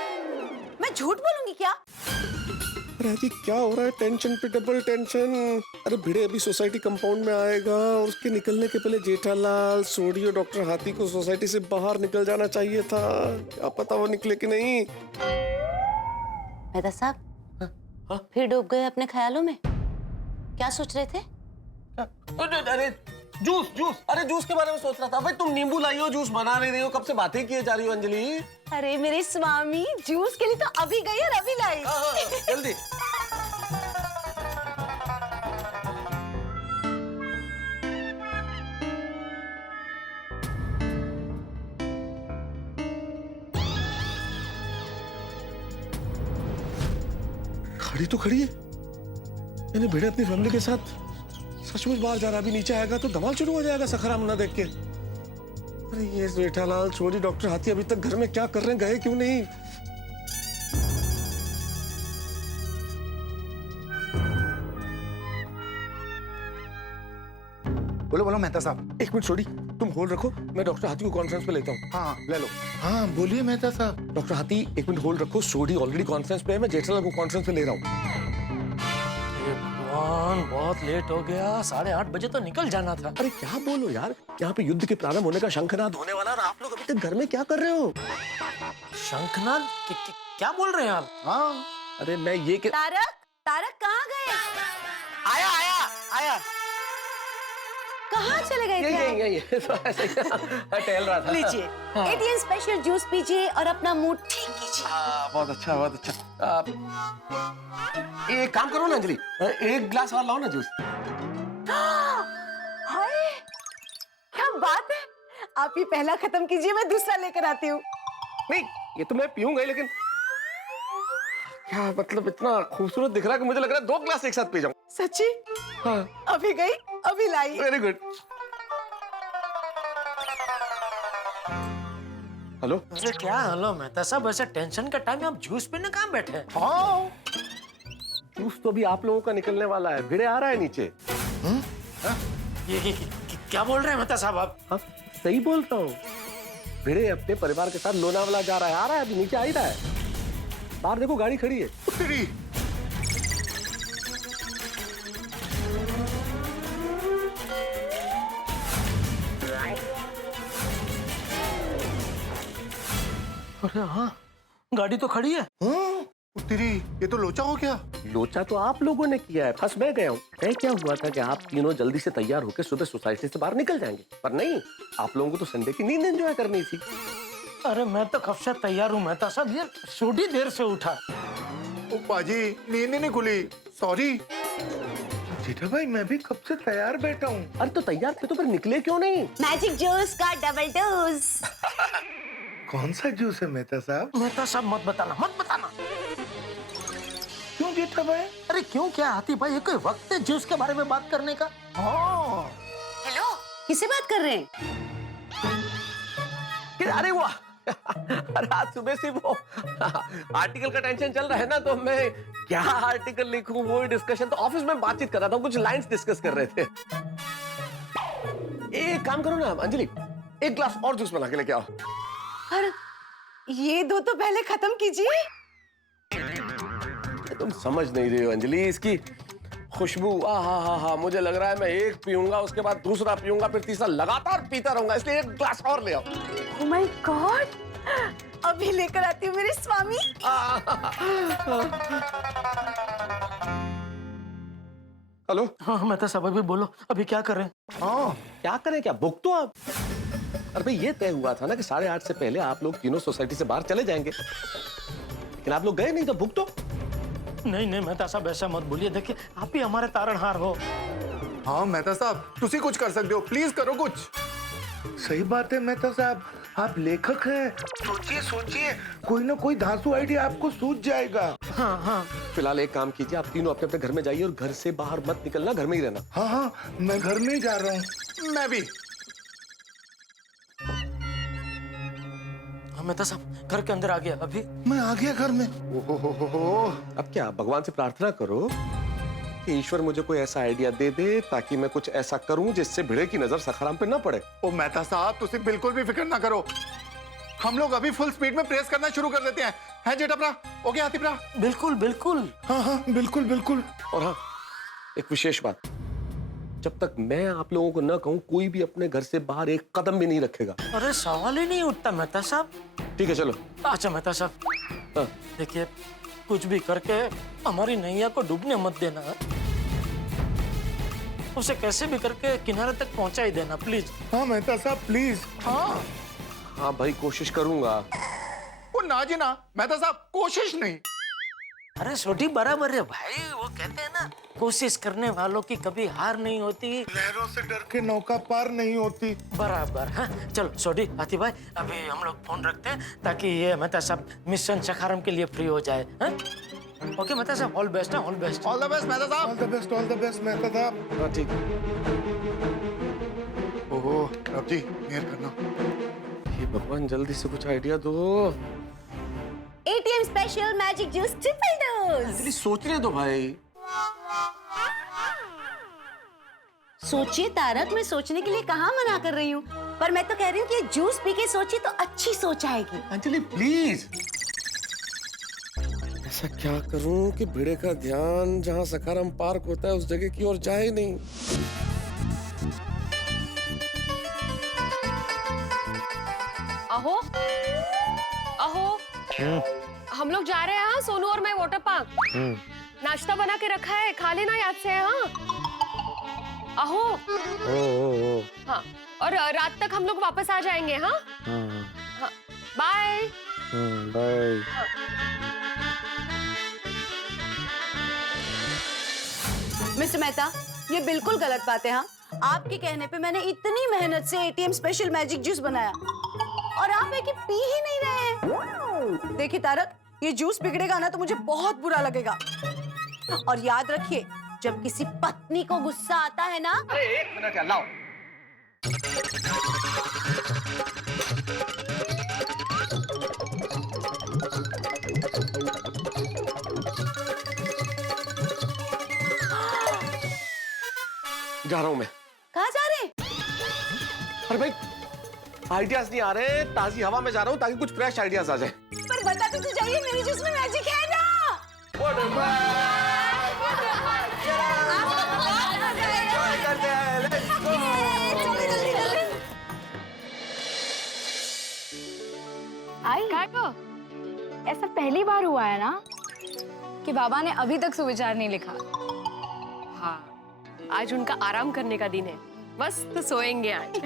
मैं झूठ बोलूंगी क्या? अरे जी क्या हो रहा है? टेंशन पे डबल टेंशन। अरे भिड़े अभी सोसाइटी कंपाउंड में आएगा और उसके निकलने के पहले जेठालाल, सोडी और डॉक्टर हाथी को सोसाइटी से बाहर निकल जाना चाहिए था। क्या पता वो निकले कि नहीं। मेहता साहब फिर डूब गए अपने ख्यालों में। क्या सोच रहे थे? अरे जूस जूस, अरे जूस के बारे में सोच रहा था। भाई तुम नींबू लाई हो, जूस बना नहीं रही हो, कब से बातें किए जा रही हो अंजलि। अरे मेरे स्वामी, जूस के लिए तो अभी गई और अभी लाई। जल्दी। खड़ी तो खड़ी है। मैंने भिड़े अपनी फैमिली के साथ सचमुच बाहर जा रहा। अभी नीचे आएगा तो धमाल शुरू हो जाएगा सखराम ना देख के। अरे ये जेठालाल, चोरी, डॉक्टर हाथी अभी तक घर में क्या कर रहे हैं, गए क्यों नहीं? बोलो बोलो मेहता साहब। एक मिनट छोड़ी, तुम होल्ड रखो, मैं डॉक्टर हाथी को कॉन्फ्रेंस पे लेता हूँ। हाँ ले लो। हाँ बोलिए मेहता साहब। डॉक्टर हाथी एक मिनट होल्ड रखो, सोडी ऑलरेडी कॉन्फ्रेंस पे है, मैं जेठालाल को कॉन्फ्रेंस पे ले रहा हूँ। भगवान बहुत लेट हो गया, 8:30 बजे तो निकल जाना था। अरे क्या बोलो यार, यहाँ पे युद्ध के प्रारंभ होने का शंखनाद होने वाला और आप लोग अभी तक घर में क्या कर रहे हो? शंखनाद? क्या बोल रहे हैं आप? हाँ अरे मैं ये तारक, तारक कहाँ गए? आया आया आया। कहाँ चले गए थे? ये टहल रहा था। लीजिए, एटीएन स्पेशल जूस पीजिए और अपना मूड ठीक कीजिए। बहुत अच्छा बहुत अच्छा। एक काम करो ना अंजलि, एक ग्लास और लाओ ना जूस। हाय, क्या बात है। आप ये पहला खत्म कीजिए, मैं दूसरा लेकर आती हूँ। नहीं ये तो मैं पीऊंगा, लेकिन क्या मतलब इतना खूबसूरत दिख रहा है कि मुझे लग रहा है 2 ग्लास एक साथ पी जाऊं। सच्ची? हाँ। अभी गई अभी लाई। Very good. हेलो। अरे क्या हेलो मेहता साहब, ऐसे टेंशन का टाइम में आप जूस पीने कहाँ बैठे हैं? हाँ जूस तो भी आप लोगों का निकलने वाला है, भिड़े आ रहा है नीचे। ये क्या बोल रहे हैं मेहता साहब आप? हाँ सही बोलता हूँ, भिड़े अपने परिवार के साथ लोनावाला जा रहा है, आ रहा है, अभी नीचे आ ही रहा है। बाहर देखो गाड़ी खड़ी है। अरे हाँ गाड़ी तो खड़ी है। तेरी ये तो लोचा हो गया। लोचा तो आप लोगों ने किया है, फंस मैं गया हूँ। क्या हुआ था कि आप तीनों जल्दी से तैयार होकर सुबह सोसाइटी से बाहर निकल जाएंगे, पर नहीं, आप लोगों को तो संडे की नींद एंजॉय करनी थी। अरे मैं तो कब से तैयार हूँ मेहता साहब, ये छोटी देर से उठा। ओ पाजी नींद नहीं खुली, सॉरी। जेठा भाई मैं भी कब से तैयार बैठा हूँ। अरे तो तैयार थे तो फिर निकले क्यों नहीं? मैजिक जूस का डबल डोज। कौन सा जूस है मेहता साहब? मेहता साहब मत बताना, मत बताना। क्यों जेठा भाई? अरे क्यों क्या हाथी भाई, ये कोई वक्त है जूस के बारे में बात करने का? हाँ। हेलो, किससे बात कर रहे हैं? अरे वाह अरे आज सुबह से वो आर्टिकल का टेंशन चल रहा है ना, तो मैं क्या आर्टिकल लिखूं वो डिस्कशन, तो ऑफिस में बातचीत कर रहा था, कुछ लाइंस डिस्कस कर रहे थे। एक काम करो ना अंजलि, एक ग्लास और जूस बना के लेके आओ। अरे ये 2 तो पहले खत्म कीजिए। तुम समझ नहीं रही हो अंजलि, इसकी खुशबू हा, मुझे लग रहा है मैं एक पीऊंगा, उसके बाद दूसरा पीऊंगा, फिर तीसरा लगातार पीता रहूंगा, इसलिए एक ग्लास और ले आओ। ओह माय गॉड, अभी लेकर आती हूँ मेरे स्वामी। हेलो। हाँ मेहता साहब अभी बोलो, अभी क्या करें? हाँ क्या करें, क्या बुक तो आप। अरे भाई ये तय हुआ था ना कि 8:30 से पहले आप लोग तीनों सोसाइटी से बाहर चले जाएंगे, लेकिन आप लोग गए नहीं, तो बुक तो। नहीं मेहता साहब ऐसा मत बोलिए, देखिए आप ही हमारे तारणहार हो। हाँ मेहता साहब तुसी कुछ कर सकते हो, प्लीज करो कुछ। सही बात है मेहता साहब, आप लेखक हैं, सोचिए सोचिए, कोई ना कोई धांसू आइडिया आपको सूझ जाएगा। हाँ फिलहाल एक काम कीजिए, आप तीनों अपने अपने घर में जाइए और घर से बाहर मत निकलना, घर में ही रहना। हाँ मैं घर में ही जा रहा हूँ। मैं भी। मेहता साहब घर के अंदर आ गया, अभी मैं आ गया घर में। ओहो। अब क्या भगवान से प्रार्थना करो कि ईश्वर मुझे कोई ऐसा आइडिया दे दे ताकि मैं कुछ ऐसा करूं जिससे भिड़े की नजर सखाराम पे ना पड़े। ओ मेहता साहब तुसी बिल्कुल भी फिक्र ना करो, हम लोग अभी फुल स्पीड में प्रेस करना शुरू कर देते हैं। है जेठा ओके आतिफ रा? बिल्कुल बिल्कुल। हाँ बिल्कुल बिल्कुल। और हाँ, एक विशेष बात, जब तक मैं आप लोगों को न कहूं कोई भी अपने घर से बाहर एक कदम भी नहीं रखेगा। अरे सवाल ही नहीं उठता मेहता साहब। ठीक है चलो। अच्छा मेहता साहब, हाँ। देखिए कुछ भी करके हमारी नैया को डूबने मत देना, उसे कैसे भी करके किनारे तक पहुंचा ही देना प्लीज। हाँ मेहता साहब प्लीज। हाँ हाँ भाई कोशिश करूंगा। वो ना जी ना मेहता साहब, कोशिश नहीं। अरे छोटी बराबर है भाई, वो कहते हैं ना कोशिश करने वालों की कभी हार नहीं होती, लहरों से डर के नौका पार नहीं होती। बराबर। हाँ चलो छोटी आतिफ भाई, अभी हम लोग फोन रखते हैं ताकि ये मेहता साहब मिशन सखारम के लिए फ्री हो जाए। हाँ? ओके मेहता साहब, all best. All best. All the best Mehta साहब। All the best, all the best Mehta साहब। हाँ ठीक। ओहो रब जी मेहर करना। ये भगवान जल्दी से कुछ आइडिया दो। ATM special magic juice triple dose. Anjali सोचने दो भाई। सोचिए तारक, मैं सोचने के लिए कहाँ मना कर रही हूँ, पर मैं तो कह रही हूँ कि जूस पी के सोचिए तो अच्छी सोच आएगी। अंजलि प्लीज। ऐसा क्या करूं कि भिड़े का ध्यान जहाँ सखाराम पार्क होता है उस जगह की ओर जाए नहीं। अहो अहो, हम लोग जा रहे हैं हाँ, सोनू और मैं वाटर पार्क। नाश्ता बना के रखा है, खा लेना याद से। हाँ अहो। हाँ, और रात तक हम लोग वापस आ जाएंगे। हाँ हाँ, बाय बाय। मिस्टर मेहता, ये बिल्कुल गलत बात है। हाँ, आपके कहने पे मैंने इतनी मेहनत से एटीएम स्पेशल मैजिक जूस बनाया और आप है कि पी ही नहीं रहे हैं। देखिए तारक, ये जूस बिगड़ेगा ना तो मुझे बहुत बुरा लगेगा। और याद रखिए, जब किसी पत्नी को गुस्सा आता है ना। अरे एक मिनट यार, लाओ। जा रहा हूं मैं। कहाँ जा रहे हैं? अरे भाई आइडियाज नहीं आ रहे, ताजी हवा में जा रहा हूँ ताकि कुछ फ्रेश आइडियाज आ जाए। पर बताते तो जाइए, मेरे जूस में मैजिक है ना। आई ऐसा पहली बार हुआ है ना कि बाबा ने अभी तक सुविचार नहीं लिखा। हाँ, आज उनका आराम करने का दिन है, बस तो सोएंगे आज।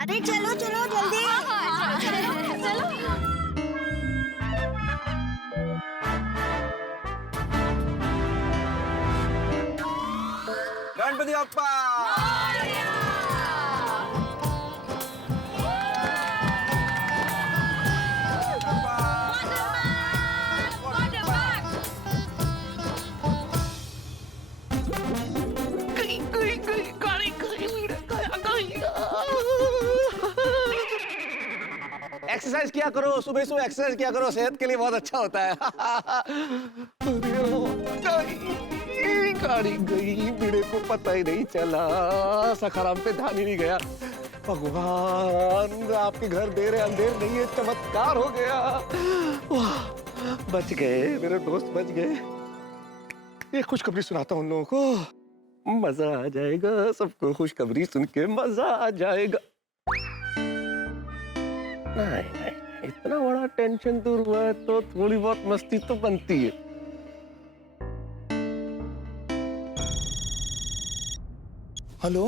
अरे चलो चलो जल्दी। चलो। गणपति बप्पा। एक्सरसाइज किया करो, सुबह सुबह एक्सरसाइज किया करो, सेहत के लिए बहुत अच्छा होता है। गाड़ी गई, भिड़े को पता ही नहीं चला, सखाराम पे ध्यान ही नहीं गया। भगवान, आपके घर देर है अंधेर नहीं है, चमत्कार हो गया। वाह, बच गए मेरे दोस्त, बच गए। एक खुशखबरी सुनाता हूँ उन लोगों को, मजा आ जाएगा सबको। खुशखबरी सुन के मजा आ जाएगा। नहीं, इतना बड़ा टेंशन दूर हुआ है तो थोड़ी बहुत मस्ती तो बनती है। हेलो।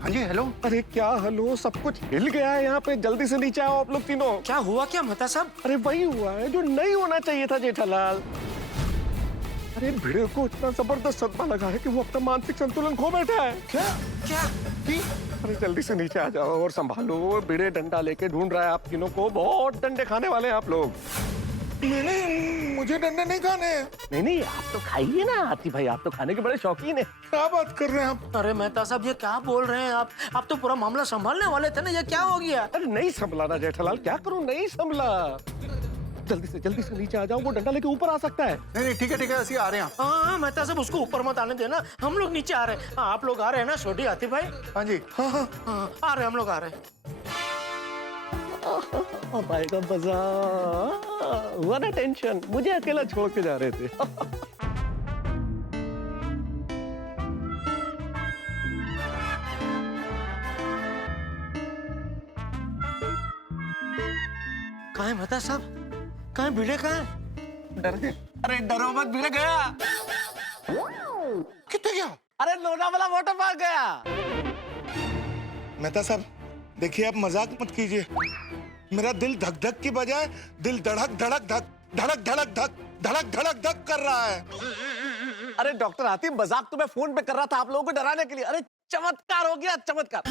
हाँ जी हेलो। अरे क्या हेलो, सब कुछ हिल गया है यहाँ पे। जल्दी से नीचे आओ आप लोग तीनों। क्या हुआ क्या मेहता साहब? अरे वही हुआ है जो नहीं होना चाहिए था जेठालाल। अरे भिड़े को इतना जबरदस्त सदमा लगा है कि वो अपना मानसिक संतुलन खो बैठा है। क्या क्या? अरे जल्दी से नीचे आ जाओ और संभालो। भिड़े डंडा लेके ढूंढ रहा है आप तीनों को। बहुत डंडे खाने वाले हैं आप लोग। नहीं, मुझे डंडे नहीं खाने। नहीं, आप तो खाइए ना आतिफ भाई, आप तो खाने के बड़े शौकीन हैं। क्या बात कर रहे हैं आप? अरे मेहता साहब ये क्या बोल रहे हैं आप तो पूरा मामला संभालने वाले थे ना, ये क्या हो गया? अरे नहीं संभला ना जेठालाल, क्या करूं, नहीं संभला। जल्दी से नीचे आ जाओ, वो डंडा लेके ऊपर आ सकता है। नहीं ठीक है ऐसे आ रहे हैं। हाँ मेहता साहब उसको ऊपर मत आने देना, हम लोग नीचे आ रहे हैं। हाँ आप लोग आ रहे हैं ना छोटी आतिफ भाई? हाँ जी। हाँ आ रहे हैं, हम लोग आ रहे हैं। अब आएगा मजा। हुआ ना टेंशन, मुझे अकेला छोड़ के जा रहे थे। कहाँ है मेहता साहब? कहाँ है भिड़े? कहाँ है? डर गए? अरे डरो मत, भिड़े गया। कितने गया? अरे लोनावाला वाटर पार्क गया। मेहता साहब देखिए, आप मजाक मत कीजिए। मेरा दिल धक धक की बजाय दिल धड़क धड़क धक धड़क धड़क धक धड़क धड़क धक कर रहा है। अरे डॉक्टर हातिम, मजाक तो मैं फोन पे कर रहा था आप लोगों को डराने के लिए। अरे चमत्कार हो गया, चमत्कार।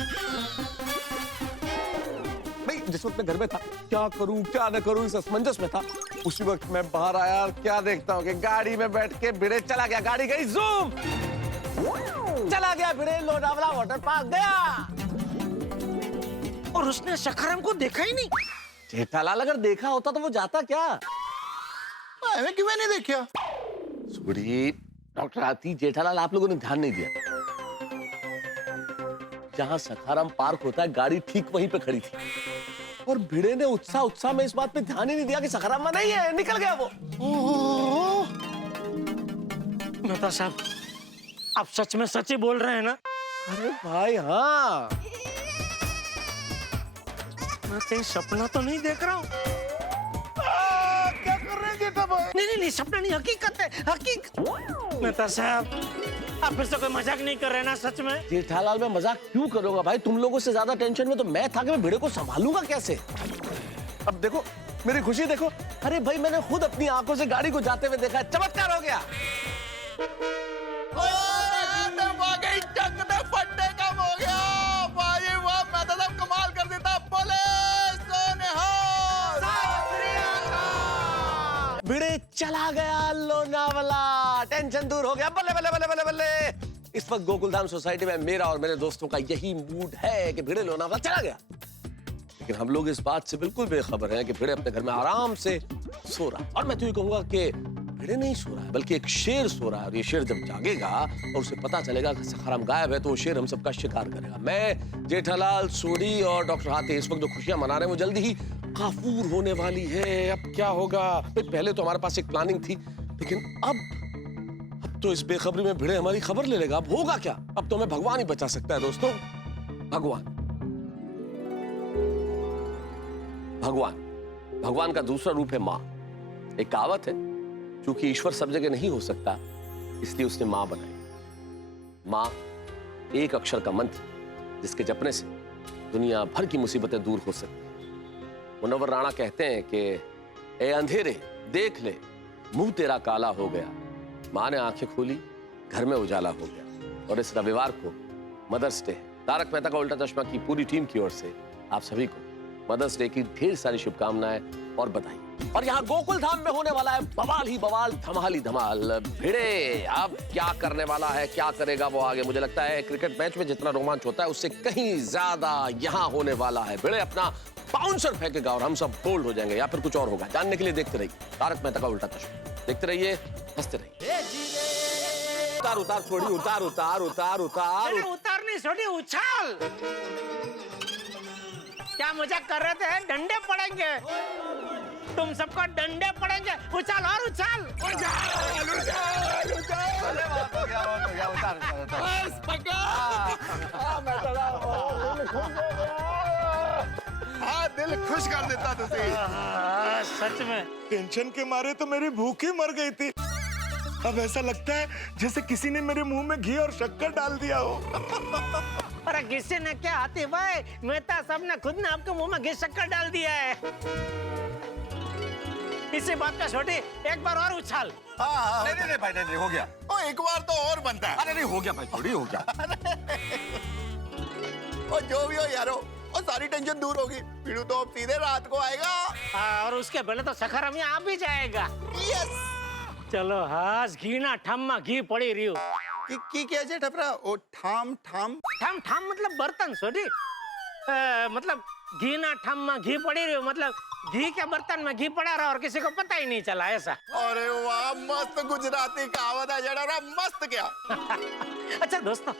भाई जिस वक्त मैं घर में था, क्या करूं क्या न करूं इस असमंजस में था। उसी वक्त मैं बाहर आया और क्या देखता हूँ कि गाड़ी में बैठ के भिड़े चला गया। गाड़ी गई जूम, चला गया भिड़े लोनावाला वाटर पार्क गया। और उसने सखाराम को देखा ही नहीं। जेठालाल अगर देखा होता तो वो जाता क्या? मैंने क्यों नहीं देखा? सुड़ी डॉक्टर हाथी, जेठालाल आप लोगों ने ध्यान नहीं दिया। जहां सखाराम पार्क होता है गाड़ी ठीक वहीं पे खड़ी थी और भिड़े ने उत्साह में इस बात पे ध्यान ही नहीं दिया कि सखाराम में नहीं है, निकल गया वो। मेहता साहब आप सच में सच ही बोल रहे हैं ना? अरे भाई हाँ, मैं कहीं सपना तो नहीं देख रहा हूँ। क्या कर रहे हैं जेठा भाई? नहीं सपना नहीं, हकीकत है, हकीकत। मेहता साहब आप फिर से कोई मजाक नहीं कर रहे ना सच में? जेठालाल मैं मजाक क्यों करूंगा भाई? तुम लोगों से ज्यादा टेंशन में तो मैं था कि मैं भिड़े को संभालूंगा कैसे। अब देखो मेरी खुशी देखो। अरे भाई मैंने खुद अपनी आंखों से गाड़ी को जाते हुए देखा, चमत्कार हो गया। भिड़े चला गया लोनावाला, टेंशन दूर हो गया। बल्ले बल्ले बल्ले बल्ले बल्ले। इस वक्त गोकुलधाम सोसाइटी में मेरा और मेरे दोस्तों का यही मूड है कि भिड़े लोनावाला चला गया। लेकिन हम लोग इस बात से बिल्कुल बेखबर हैं कि भिड़े अपने घर में आराम से सो रहा है। और मैं तो ये कहूंगा कि भिड़े नहीं सो रहा है बल्कि एक शेर सो रहा है। और ये शेर जब जागेगा और उसे पता चलेगा कि सखाराम गायब है तो वो शेर हम सबका शिकार करेगा। मैं, जेठालाल, सोडी और डॉक्टर हाथी इस वक्त जो खुशियां मना रहे हैं वो जल्दी ही काफूर होने वाली है। अब क्या होगा? पहले तो हमारे पास एक प्लानिंग थी, लेकिन अब तो इस बेखबरी में भिड़े हमारी खबर ले लेगा। अब होगा क्या? अब तो हमें भगवान ही बचा सकता है दोस्तों। भगवान का दूसरा रूप है माँ। एक कहावत है, क्योंकि ईश्वर सब जगह नहीं हो सकता इसलिए उसने माँ बनाई। माँ एक अक्षर का मंत्र जिसके जपने से दुनिया भर की मुसीबतें दूर हो सकती। मुनव्वर राणा कहते हैं कि ए अंधेरे देख ले, मुंह तेरा काला हो गया। माँ ने आंखें खोली, घर में उजाला हो गया। और इस रविवार को मदर्स डे है। तारक मेहता का उल्टा चश्मा की पूरी टीम की ओर से आप सभी को मदर्स डे की ढेर सारी शुभकामनाएं और बधाई। और यहाँ गोकुल धाम में होने वाला है बवाल ही बवाल, धमाल ही धमाल। भिड़े अब क्या करने वाला है, क्या करेगा वो आगे? मुझे लगता है क्रिकेट मैच में जितना रोमांच होता है उससे कहीं ज्यादा यहाँ होने वाला है। भिड़े अपना बाउंसर फेंकेगा और हम सब बोल्ड हो जाएंगे या फिर कुछ और होगा। जानने के लिए देखते रहिए तारक मेहता का उल्टा चश्मा। देखते रहिए, हंसते रहिए। उतार उतार छोड़ी, उतार उतार उतार उतार उतार नहीं छोड़ी, उछाल। क्या मजाक कर रहे थे? डंडे पड़ेंगे, तुम सबको डंडे पड़ेंगे। उछाल और उछाल। दिल खुश कर देता तुझे। सच में टेंशन के मारे तो मेरी भूख ही मर गई थी। अब ऐसा लगता है जैसे किसी ने मेरे मुंह में घी और शक्कर डाल दिया हो। अरे किसी ने क्या आती भाई, मेहता साहब ने खुद ने आपके मुंह में घी शक्कर डाल दिया है। इसी बात का छोटी एक बार और उछाल। नहीं भाई नहीं हो गया। ओ एक बार तो और बनता है। अरे नहीं हो गया भाई, थोड़ी हो गया। और जो भी हो यारो, और सारी टेंशन दूर होगी। पीड़ू तो अब सीधे रात को आएगा। और उसके पहले तो सखाराम यहाँ भी जाएगा। यस। चलो हास, घी ना ठम्मा घी पड़ी रही हो। की क्या जे ठपरा? ओ ठाम ठाम ठाम ठाम मतलब बर्तन सोडी। मतलब घी ना ठम्मा घी पड़ी रही हो, मतलब घी के बर्तन में घी पड़ा रहा और किसी को पता ही नहीं चला, ऐसा। अरे वाह, मस्त गुजराती कहावत है जड़ा रहा, मस्त क्या। अच्छा दोस्तों,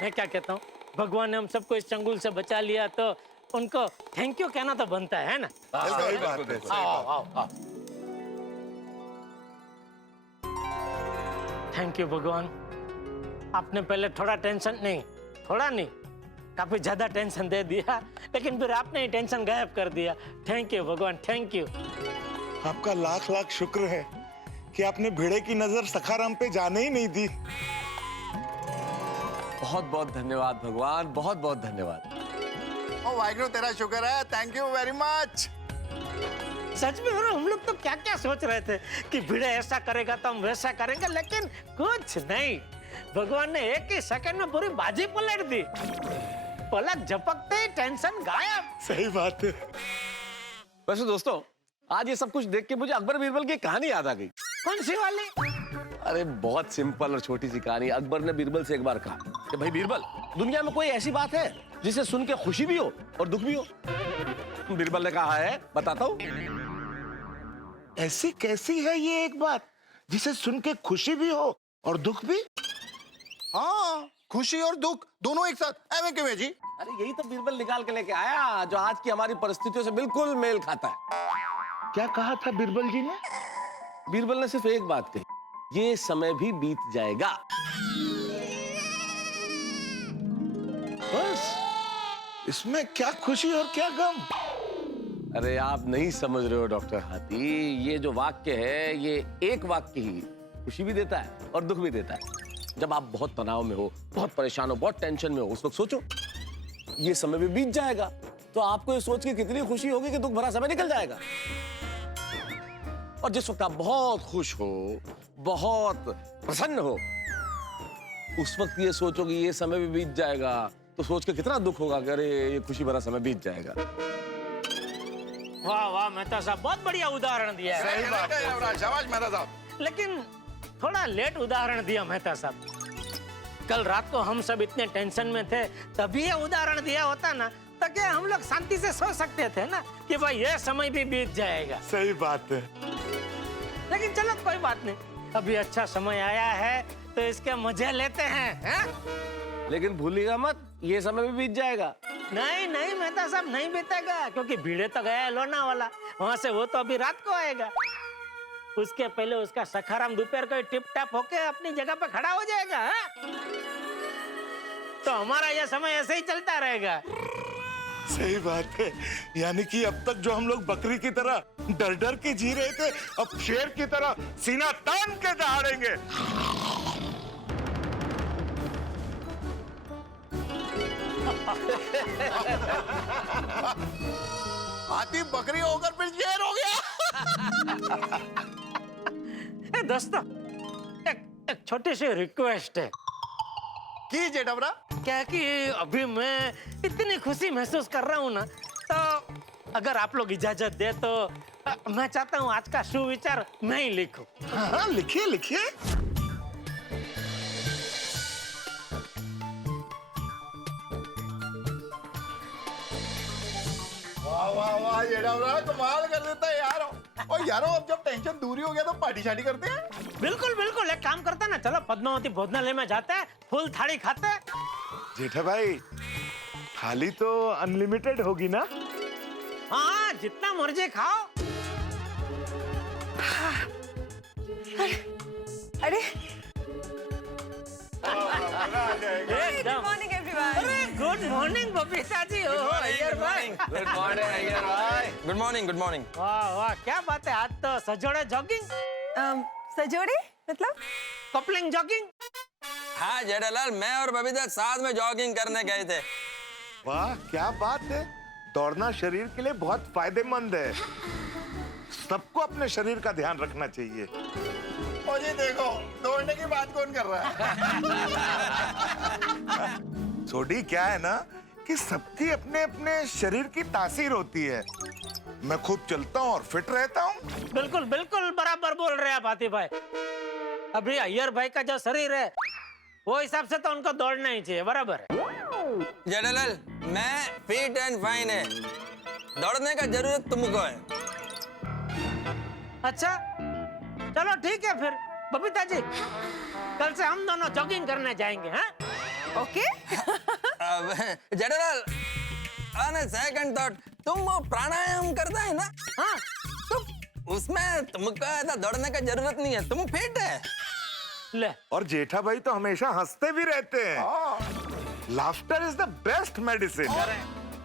मैं क्या कहता हूँ, भगवान ने हम सबको इस चंगुल से बचा लिया तो उनको थैंक यू कहना तो बनता है ना? सही बात है, सही आओ बात। आओ आओ। थैंक यू भगवान, आपने पहले थोड़ा टेंशन नहीं, थोड़ा नहीं, काफी ज्यादा टेंशन दे दिया, लेकिन फिर आपने ही टेंशन गायब कर दिया। थैंक यू भगवान, थैंक यू। आपका लाख लाख शुक्र है कि आपने भिड़े की नजर सखाराम पे जाने ही नहीं दी। बहुत बहुत धन्यवाद भगवान, बहुत बहुत धन्यवाद। ओ वाहिगुरु तेरा शुक्र है, थैंक यू वेरी मच। सच में हम लोग तो क्या क्या सोच रहे थे कि भिड़े ऐसा करेगा तो हम वैसा करेंगे, लेकिन कुछ नहीं, भगवान ने एक ही सेकंड में पूरी बाजी पलट दी। पलक झपकते ही टेंशन गायब। सही बात है। वैसे दोस्तों, आज ये सब कुछ देख के मुझे अकबर बीरबल की कहानी याद आ गई। कौन सी वाली? अरे बहुत सिंपल और छोटी सी कहानी। अकबर ने बीरबल से एक बार कहा कि भाई बीरबल, दुनिया में कोई ऐसी बात है जिसे सुन के खुशी भी हो और दुख भी हो? बीरबल ने कहा है, बताता हूँ। ऐसी कैसी है ये एक बात जिसे सुन के खुशी भी हो और दुख भी? हाँ, खुशी और दुख दोनों एक साथ। एवं क्यों है जी? अरे यही तो बीरबल निकाल के लेके आया जो आज की हमारी परिस्थितियों से बिल्कुल मेल खाता है। क्या कहा था बीरबल जी ने? बीरबल ने सिर्फ एक बात कही, ये समय भी बीत जाएगा। बस, इसमें क्या खुशी और क्या गम? अरे आप नहीं समझ रहे हो डॉक्टर हाथी, ये जो वाक्य है ये एक वाक्य ही खुशी भी देता है और दुख भी देता है। जब आप बहुत तनाव में हो, बहुत परेशान हो, बहुत टेंशन में हो, उस वक्त सोचो ये समय भी बीत जाएगा, तो आपको ये सोच के कितनी खुशी होगी कि दुख भरा समय निकल जाएगा। और जिस वक्त आप बहुत खुश हो, बहुत प्रसन्न हो, उस वक्त ये सोचोगे ये समय भी बीत जाएगा, तो सोच के कितना दुख होगा कि अरे ये खुशी भरा समय बीत जाएगा। वाह वाह मेहता साहब, बहुत बढ़िया उदाहरण दिया है। सही बात है, शाबाश मेहता साहब। लेकिन थोड़ा लेट उदाहरण दिया मेहता साहब। कल रात को हम सब इतने टेंशन में थे, तभी ये उदाहरण दिया होता ना, ताकि हम लोग शांति से सो सकते थे ना कि भाई ये समय भी बीत जाएगा। सही बात है। लेकिन चलो कोई बात नहीं, अभी अच्छा समय आया है तो इसके मजे लेते हैं। लेकिन भूलिएगा मत, ये समय भी बीत जाएगा। नहीं नहीं मेहता साहब, नहीं बीतेगा, क्योंकि भीड़े तो गया है लोनावाला, वहां से वो तो अभी रात को आएगा। उसके पहले उसका सखाराम दोपहर को टिप टाप होके अपनी जगह पे खड़ा हो जाएगा। तो हमारा यह समय ऐसे ही चलता रहेगा। सही बात है, यानी कि अब तक जो हम लोग बकरी की तरह डर डर के जी रहे थे, अब शेर की तरह सीना तान के दहाड़ेंगे। हाथी बकरी होकर फिर शेर हो गया। दोस्तों, एक छोटी सी रिक्वेस्ट है। कीजिए डबरा। क्या कि अभी मैं इतनी खुशी महसूस कर रहा हूँ ना, तो अगर आप लोग इजाजत दे तो मैं चाहता हूँ आज का सुविचार मैं ही लिखूं। हाँ, लिखिए लिखिए। वाह वाह वाह, ये डबरा कमाल कर देता है यार। और यारो, अब जब टेंशन दूरी हो गया तो पार्टी शार्टी करते हैं। बिल्कुल बिल्कुल, एक काम करते हैं ना, चलो पद्मावती भोजनालय में जाते हैं, फुल थाली खाते हैं। जेठा भाई, थाली तो अनलिमिटेड होगी ना? हाँ, जितना मर्जी खाओ। अरे गुड मॉर्निंग एवरीवन। अरे गुड मॉर्निंग बबीता जी। अय्यर भाई। गुड मॉर्निंग अय्यर भाई। Good morning, good morning. वाह वाह, क्या बात है, आज तो सजोड़े जॉगिंग। सजोड़े मतलब? Coupling jogging. हाँ जेठालाल, मैं और बबीता साथ में जॉगिंग करने गए थे। वाह, क्या बात है। दौड़ना शरीर के लिए बहुत फायदेमंद है। सबको अपने शरीर का ध्यान रखना चाहिए। और ये देखो, दौड़ने की बात कौन कर रहा है? सोडी, क्या है ना कि सबकी अपने अपने शरीर की तासीर होती है। मैं खूब चलता हूँ और फिट रहता हूँ। बिल्कुल बिल्कुल बराबर बोल रहे हैं आप हाथी भाई। अभी अय्यर भाई का जो शरीर है, वो हिसाब से तो उनको दौड़ना ही चाहिए। बराबर है जेठालाल, मैं फिट एंड फाइन है, दौड़ने का जरूरत तुमको है। अच्छा चलो ठीक है फिर बबीता जी, कल से हम दोनों जॉगिंग करने जाएंगे। हैं? ओके। जेठालाल, अरे सेकंड थॉट, तुम वो प्राणायाम करता है ना? हाँ, तो उसमें तुमको ऐसा दौड़ने का जरूरत नहीं है, तुम फिट है। ले। और जेठा भाई तो हमेशा हंसते भी रहते हैं। Laughter is the best medicine.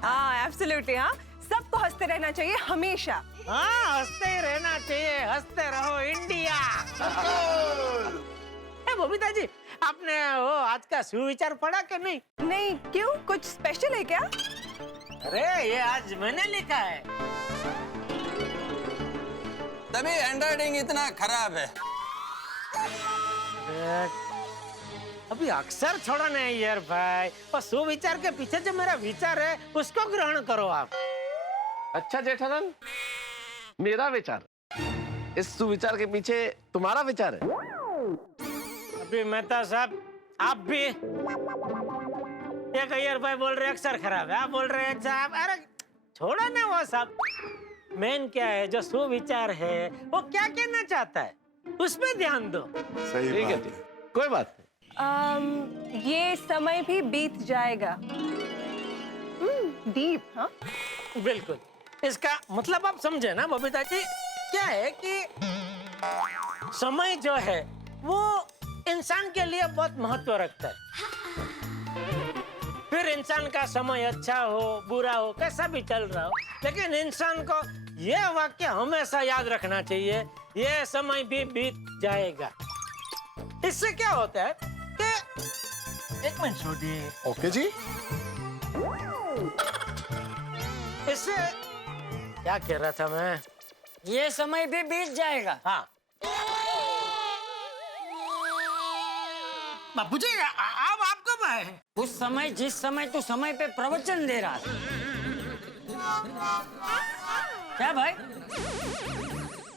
हाँ एब्सोल्युटली, हाँ सबको हंसते रहना चाहिए हमेशा। हाँ हंसते ही रहना चाहिए, हंसते रहो इंडिया। बबीता जी, आपने वो आज का सुविचार पढ़ा कि नहीं? नहीं, क्यों? कुछ स्पेशल है क्या? अरे ये आज मैंने लिखा है। तभी हैंडराइटिंग इतना खराब है। अभी अक्षर छोड़ो नहीं यार भाई, और सुविचार के पीछे जो मेरा विचार है उसको ग्रहण करो आप। अच्छा जेठालाल, मेरा विचार, इस सुविचार के पीछे तुम्हारा विचार है? अभी मेहता साहब, आप भी एक अय्यर भाई बोल रहे अक्षर खराब है, आप बोल रहे हैं साहब। अरे छोड़ो ना वो सब, मेन क्या है, जो सुविचार है वो क्या कहना चाहता है उस पे ध्यान दो। सही ठीक है, कोई बात नहीं। ये समय भी बीत जाएगा। डीप, हाँ बिल्कुल। इसका मतलब आप समझे ना बबीता जी? क्या है कि समय जो है वो इंसान के लिए बहुत महत्व रखता है। फिर इंसान का समय अच्छा हो बुरा हो कैसा भी चल रहा हो, लेकिन इंसान को यह वाक्य हमेशा याद रखना चाहिए, यह समय भी बीत जाएगा। इससे क्या होता है कि एक मिनट छोड़िए। ओके जी। इससे क्या कह रहा था मैं? ये समय भी बीत जाएगा। हाँ बापूजी, अब आप कब आए हैं? उस समय जिस समय तू समय पे प्रवचन दे रहा था। क्या भाई,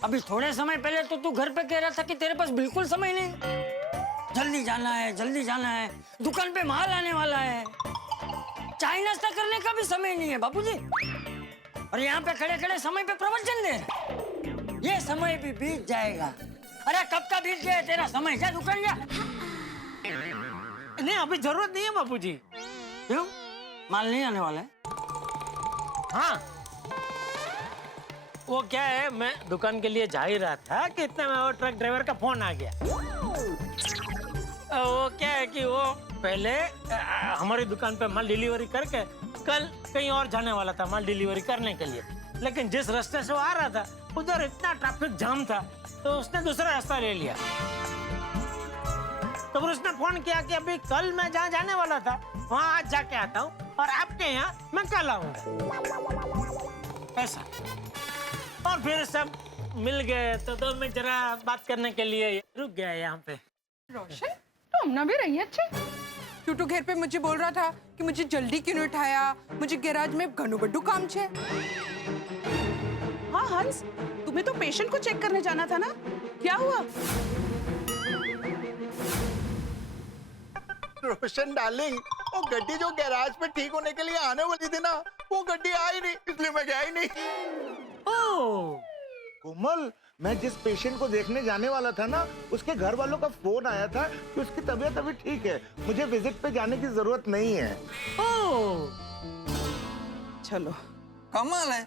अभी थोड़े समय पहले तो तू घर पे कह रहा था कि तेरे पास बिल्कुल समय नहीं, जल्दी जाना है, जल्दी जाना है, दुकान पे माल आने वाला है, चाय नाश्ता करने का भी समय नहीं है बापूजी, और यहाँ पे खड़े खड़े समय पे प्रवचन दे रहे। ये समय भी बीत जाएगा। अरे कब का बीत गया तेरा समय, जा दुकान जा। नहीं अभी जरूरत नहीं है बापूजी। क्यों? माल नहीं आने वाला है? हाँ वो क्या है, मैं दुकान के लिए जा ही रहा था कि इतने में वो ट्रक ड्राइवर का फोन आ गया। वो क्या है कि वो पहले हमारी दुकान पे माल डिलीवरी करके कल कहीं और जाने वाला था माल डिलीवरी करने के लिए, लेकिन जिस रास्ते से वो आ रहा था उधर इतना ट्रैफिक जाम था तो उसने दूसरा रास्ता ले लिया। तो फिर उसने फोन किया कि अभी कल मैं जहाँ जाने वाला था वहाँ आज जाके आता हूँ और आपके यहाँ मैं कल आऊंगा, ऐसा। और फिर सब मिल गए तो मैं जरा बात करने के लिए रुक गया यहाँ पे। रोशन, तो हमना भी रही है अच्छे। टूटू घर पे मुझे बोल रहा था कि मुझे जल्दी क्यों नहीं उठाया, मुझे गैराज में घणो बड्डू काम छे। हाँ हंस, तुम्हें तो पेशेंट को चेक करने जाना था ना, क्या हुआ? रोशन डार्लिंग, वो गड्डी जो गैराज में ठीक होने के लिए आने वाली थी ना, वो गड्डी आई नहीं, इसलिए मैं गया ही नहीं। कोमल, मैं जिस पेशेंट को देखने जाने वाला था ना, उसके घर वालों का फोन आया था कि उसकी तबीयत अभी ठीक है, मुझे विजिट पे जाने की जरूरत नहीं है। चलो कमाल है,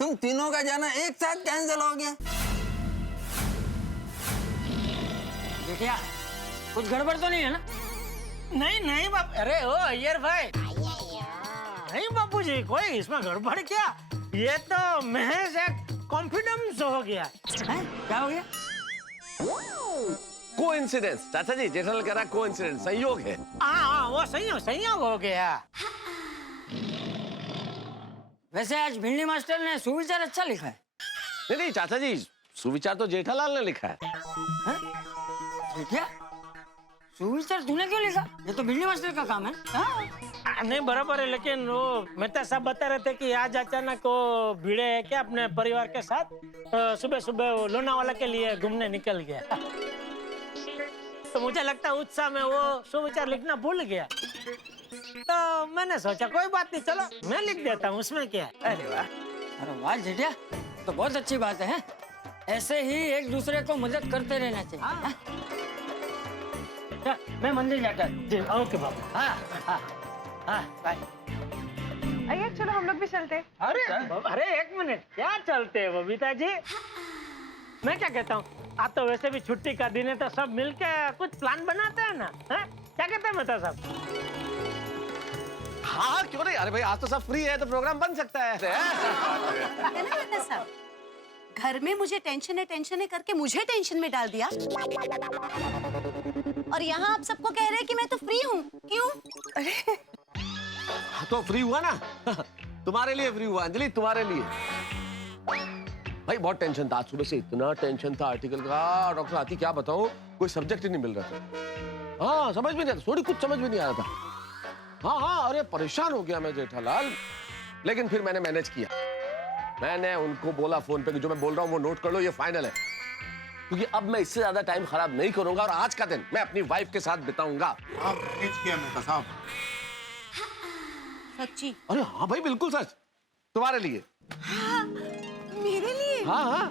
तुम तीनों का जाना एक साथ कैंसिल हो गया। क्या कुछ गड़बड़ तो नहीं है ना? नहीं नहीं बाप, अरे ओ अय्यर भाई, नहीं बापूजी कोई इसमें गड़बड़ क्या, ये तो महज एक कॉन्फिडेंस हो गया। है? क्या हो गया? कोइंसिडेंस चाचा जी, जेठालाल कह रहा कोइंसिडेंस, संयोग है। हाँ वो संयोग हो गया। वैसे आज भिंडी मास्टर ने सुविचार अच्छा लिखा है। नहीं चाचा जी, सुविचार तो जेठालाल ने लिखा है। क्या सुविचार तूने क्यों लिखा? ये तो भिंडी मास्टर का काम है। नहीं बराबर है, लेकिन वो मेहता साहब बता रहे थे कि आज अचानक वो भिड़े है क्या अपने परिवार के साथ, सुबह सुबह वो लोनावाला के लिए घूमने निकल गया। तो मुझे लगता है उत्साह में वो सुविचार लिखना भूल गया, तो मैंने सोचा कोई बात नहीं, चलो मैं लिख देता हूँ, उसमें क्या है। अरे वाह जेठिया, तो बहुत अच्छी बात है। ऐसे ही एक दूसरे को मदद करते रहना चाहिए। मैं मंदिर जाकर। ओके बाबा। हाँ बाय। आइए चलो हम लोग भी चलते हैं। अरे एक मिनट, क्या चलते हैं बबीता जी? मैं क्या कहता हूँ, आज तो वैसे भी छुट्टी का दिन है तो सब मिलके कुछ प्लान बनाते हैं ना, है? क्या कहते हैं मेहता साहब? हाँ क्यों नहीं, अरे भाई आज तो सब फ्री है तो प्रोग्राम बन सकता है। है ना मेहता साहब? घर में मुझे टेंशन है करके मुझे टेंशन में डाल दिया। और यहाँ आप सबको कह रहे हैं कि मैं तो फ्री हूँ, क्यों? अरे तो फ्री हुआ ना, तुम्हारे लिए फ्री हुआ अंजलि, तुम्हारे लिए। भाई बहुत टेंशन था, आज सुबह से इतना टेंशन था आर्टिकल का, डॉक्टर आती क्या बताऊं, कोई सब्जेक्ट ही नहीं मिल रहा था। हाँ समझ में नहीं आता, थोड़ी कुछ समझ में नहीं आ रहा था। हाँ अरे परेशान हो गया मैं जेठालाल, लेकिन फिर मैंने मैनेज किया। मैंने उनको बोला फोन पे कि जो मैं बोल रहा हूँ वो नोट कर लो, ये फाइनल है, क्योंकि अब मैं इससे ज्यादा टाइम खराब नहीं करूंगा और आज का दिन मैं अपनी वाइफ के साथ बिताऊंगा। सच्ची? अरे हाँ भाई बिल्कुल सच, तुम्हारे लिए। हाँ, मेरे लिए? हाँ।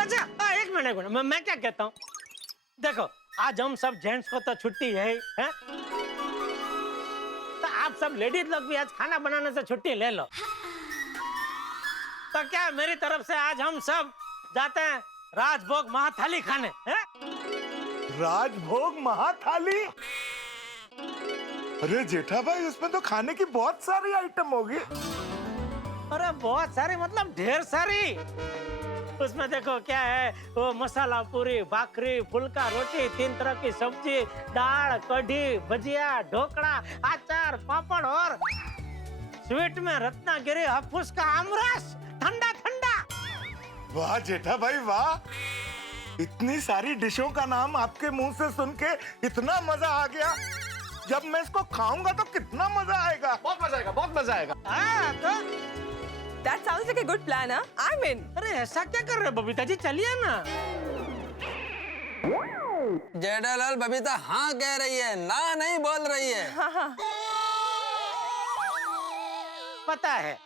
अच्छा एक मिनट, मैं क्या कहता हूँ, देखो आज हम सब जेंट्स को तो छुट्टी है, हैं? तो आप सब लेडीज लोग भी आज खाना बनाने से छुट्टी ले लो। तो क्या मेरी तरफ से आज हम सब जाते हैं राजभोग महाथाली खाने, हैं? राजभोग महाथाली? अरे जेठा भाई उसमें तो खाने की बहुत सारी आइटम होगी। अरे बहुत सारी मतलब ढेर सारी। उसमें देखो क्या है, वो मसाला पूरी, भाकरी, फुल्का रोटी, 3 तरह की सब्जी, दाल, कढ़ी, भजिया, ढोकड़ा, अचार, पापड़ और स्वीट में रत्नागिरी हाफूस का आमरस, ठंडा ठंडा। वाह जेठा भाई वाह, इतनी सारी डिशों का नाम आपके मुंह से सुन के इतना मजा आ गया। जब मैं इसको खाऊंगा तो कितना मजा आएगा। बहुत मजा आएगा, बहुत मजा आएगा। तो That sounds like a good plan, huh? I'm in. अरे ऐसा क्या कर रहे हो बबीता जी, चलिए ना। जेठालाल बबीता हाँ कह रही है, ना नहीं बोल रही है। हाँ। पता है,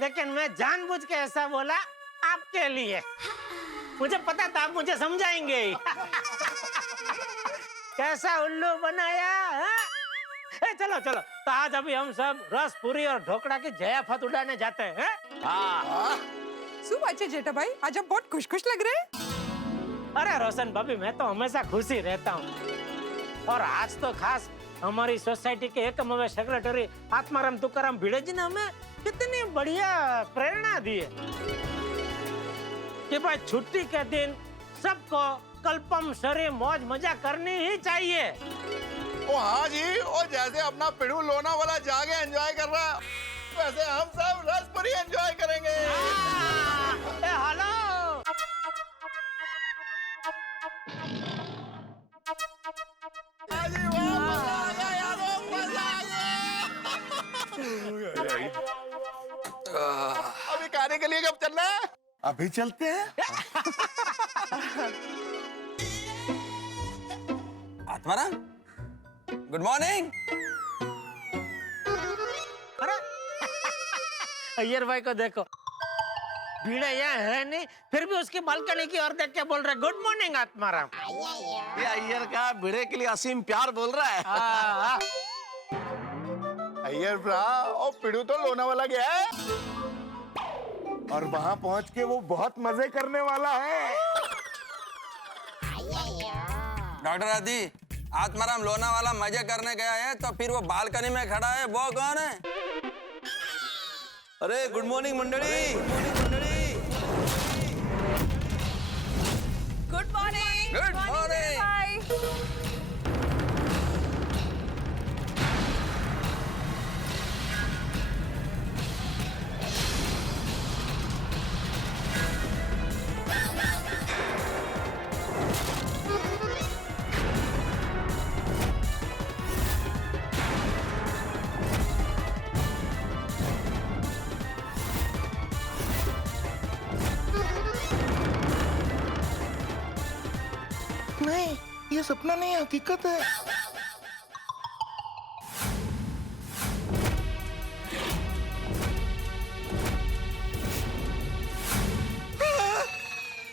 लेकिन मैं जानबूझ के ऐसा बोला आपके लिए। मुझे पता था आप मुझे समझाएंगे ही। कैसा उल्लू बनाया, हाँ? चलो चलो, तो आज अभी हम सब रस पूरी और ढोकड़ा की जयाफत उड़ाने जाते हैं। हाँ। अच्छा जेठा भाई, आज आप बहुत खुश लग रहे हैं। अरे रोशन भाभी, मैं तो हमेशा खुश ही रहता हूँ, और आज तो खास हमारी सोसाइटी के एकमेव सेक्रेटरी आत्माराम तुकाराम भिड़े जी ने हमें कितनी बढ़िया प्रेरणा दी है कि भाई छुट्टी के दिन सबको कल्पम शरी मौज मजा करनी ही चाहिए। ओ हाँ जी, और जैसे अपना पिड़ू लोना वाला जाके एंजॉय कर रहा है, वैसे हम सब रसपुरी एंजॉय करेंगे। हेलो। अभी खाने के लिए कब चलना है? अभी चलते हैं। Atmaram, good morning. अय्यर भाई को देखो, भीड़ यहाँ है नहीं, फिर भी उसकी बालकनी की ओर देख के बोल रहे गुड मॉर्निंग आत्माराम। ये अय्यर का भिड़े के लिए असीम प्यार बोल रहा है। अय्यर भरा, और पिड़ू तो लोनावाला गया है और वहां पहुंच के वो बहुत मजे करने वाला है। डॉक्टर आदि, आत्माराम लोनावाला मजे करने गया है तो फिर वो बालकनी में खड़ा है, वो कौन है? अरे गुड मॉर्निंग मंडली। Good morning. Good morning. Bye. नहीं, ये सपना नहीं, हकीकत है।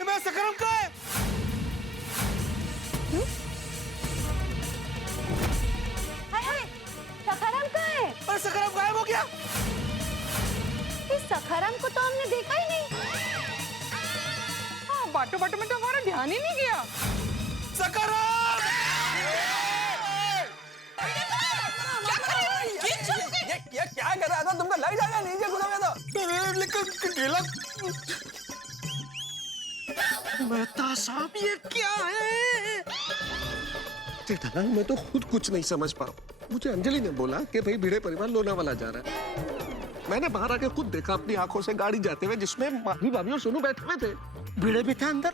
मैं सकरम का है। हाय, सखाराम कहाँ है? अरे सकरम गायब हो गया। मेहता साहब ये क्या है? जेठालाल मैं तो खुद कुछ नहीं समझ पा रहा हूं। मुझे अंजलि ने बोला कि भाई भिड़े परिवार लोनावाला जा रहा है। मैंने बाहर आके खुद देखा अपनी आंखों से गाड़ी जाते हुए जिसमें माधवी भाभी और सोनू बैठे हुए थे। भिड़े भी थे अंदर।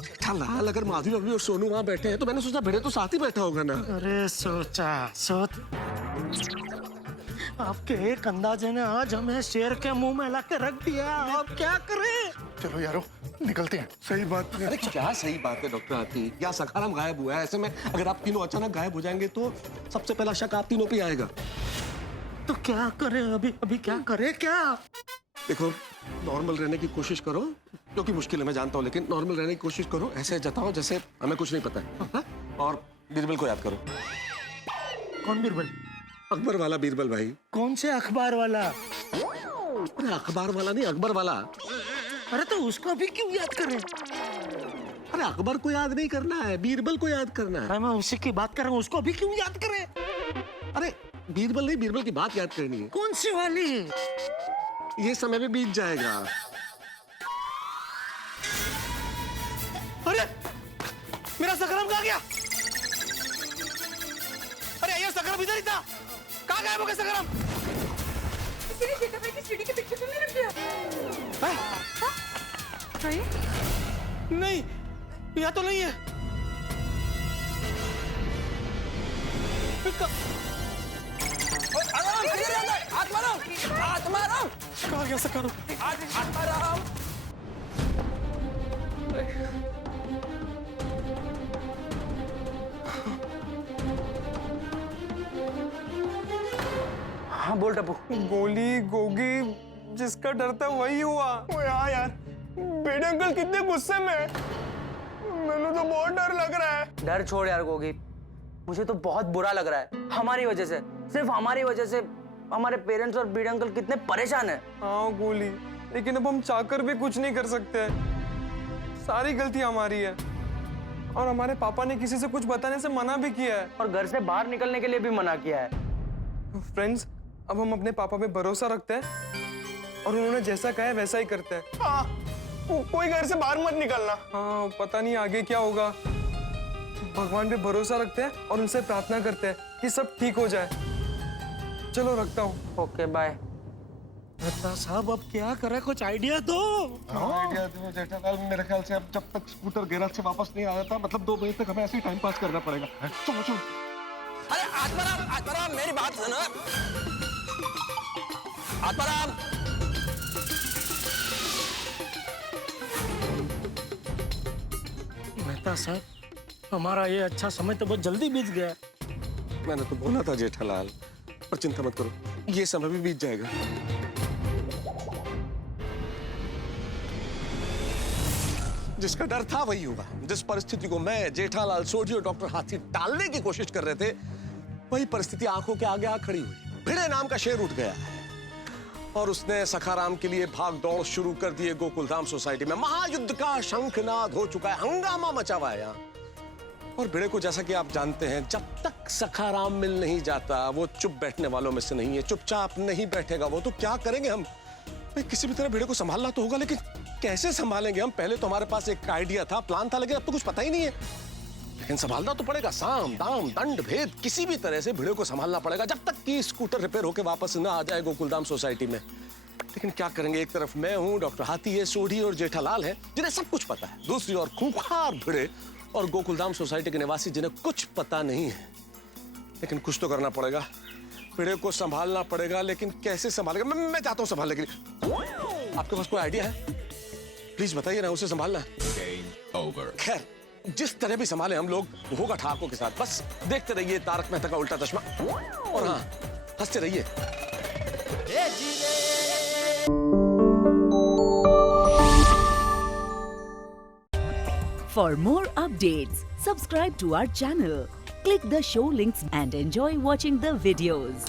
जेठालाल अगर माधवी भाभी और सोनू वहां बैठे हैं तो मैंने सोचा भिड़े तो साथ ही बैठा होगा ना। अरे सोच आपके एक अंदाजे ने आज हमें शेर के मुंह में ला के रख दिया। अब क्या करें? चलो यारो निकलते हैं। सही बात है। अरे क्या सही बात है डॉक्टर हाथी? या सखाराम गायब हुआ है, ऐसे में अगर आप तीनों अचानक गायब हो जाएंगे तो सबसे पहला शक आप तीनों पे आएगा। तो क्या करें अभी क्या करें क्या? देखो नॉर्मल रहने की कोशिश करो, क्योंकि मुश्किल है मैं जानता हूँ, लेकिन नॉर्मल रहने की कोशिश करो। ऐसे जताओ जैसे हमें कुछ नहीं पता है। हाँ? और बीरबल को याद करो। कौन बीरबल? अकबर वाला बीरबल भाई। कौन से अखबार वाला? अरे अखबार वाला नहीं, अकबर वाला। अरे तो उसको अभी क्यों याद करें? अरे अकबर को याद नहीं करना है, बीरबल को याद करना है। मैं उसी की बात कर रहा हूँ, उसको अभी क्यों याद करें? अरे बीरबल नहीं, बीरबल की बात याद करनी है। कौन सी वाली? ये समय भी बीत जाएगा। अरे मेरा सकरम कहाँ गया? अरे ये सकरम इधर ही था। कहाँ गायब हो गया सकरम? किसी ने जेठा भाई की सीढ़ी के पीछे तो नहीं रख दिया? नहीं, यहाँ तो नहीं है। हाथ मारो। कहाँ गया सकरम? हाथ मारो। हाँ बोल टप्पू। गोली गोगी जिसका डर था वही हुआ। हाँ यार, बेटे अंकल कितने गुस्से में है। मैंने तो बहुत डर लग रहा है। डर छोड़ यार गोगी, मुझे तो बहुत बुरा लग रहा है। हमारी वजह से, सिर्फ हमारी वजह से हमारे पेरेंट्स और बीड़े अंकल कितने परेशान हैं। हाँ गोली, लेकिन अब हम चाहकर भी कुछ नहीं कर सकते। सारी गलती हमारी है और हमारे पापा ने किसी से कुछ बताने से मना भी किया है और घर से बाहर निकलने के लिए भी मना किया है। फ्रेंड्स, अब हम अपने पापा पे भरोसा रखते हैं और उन्होंने जैसा कहा है वैसा ही करते हैं। हाँ, कोई घर से बाहर मत निकलना। हाँ, पता नहीं आगे क्या होगा। भगवान पे भरोसा रखते हैं और उनसे प्रार्थना करते हैं कि सब ठीक हो जाए। चलो रखता हूँ। Okay bye. मेहता साहब अब क्या करें, कुछ आइडिया दो। आइडिया दो जेठालाल। मेरे ख्याल से अब जब तक स्कूटर गैराज से वापस नहीं आया था, मतलब 2 बजे तक हमें ऐसे ही टाइम पास करना पड़ेगा। चलो चलो। अरे आत्माराम मेरी बात सुनो। आत्माराम, मेहता साहब, हमारा ये अच्छा समय तो बहुत जल्दी बीत गया। मैंने तो बोला था जेठालाल, पर चिंता मत करो, ये समय भी बीत जाएगा। जिसका डर था वही हुआ। जिस परिस्थिति को मैं, जेठालाल, सोढी और डॉक्टर हाथी टालने की कोशिश कर रहे थे, वही परिस्थिति आंखों के आगे आ खड़ी हुई। भिड़े नाम का शेर उठ गया और उसने सखाराम के लिए भाग दौड़ शुरू कर दी है। गोकुलधाम सोसाइटी में महायुद्ध का शंखनाद हो चुका है, हंगामा मचा हुआ है यहाँ। और भिड़े को जैसा कि आप जानते हैं, जब तक सखाराम मिल नहीं जाता वो चुप बैठने वालों में से नहीं है। चुपचाप नहीं बैठेगा वो। तो क्या करेंगे हम? भाई किसी भी तरह भिड़े को संभालना तो होगा, लेकिन कैसे संभालेंगे हम? पहले तो हमारे पास एक आइडिया था, प्लान था, लेकिन अब तो कुछ पता ही नहीं है। लेकिन संभालना तो पड़ेगा। साम दाम दंड भेद किसी भी तरह से भिड़े को संभालना पड़ेगा, जब तक कि स्कूटर रिपेयर होकर वापस न आ जाए गोकुलधाम सोसाइटी में। लेकिन क्या करेंगे? एक तरफ मैं हूँ, डॉक्टर हाथी है, सोढी और जेठालाल है जिन्हें सब कुछ पता है। दूसरी ओर खूंखार भिड़े और गोकुलधाम सोसाइटी के निवासी जिन्हें कुछ पता नहीं है। लेकिन कुछ तो करना पड़ेगा, भिड़े को संभालना पड़ेगा। लेकिन कैसे संभालेगा? मैं चाहता हूँ संभालने के लिए। आपके पास कोई आइडिया है? प्लीज बताइए ना, उसे संभालना है। खैर, जिस तरह भी संभाले हम लोग, वो होगा ठाकों के साथ। बस देखते रहिए तारक मेहता का उल्टा चश्मा, और हाँ, हंसते रहिए। For more updates, subscribe to our channel, click the show links and enjoy watching the videos.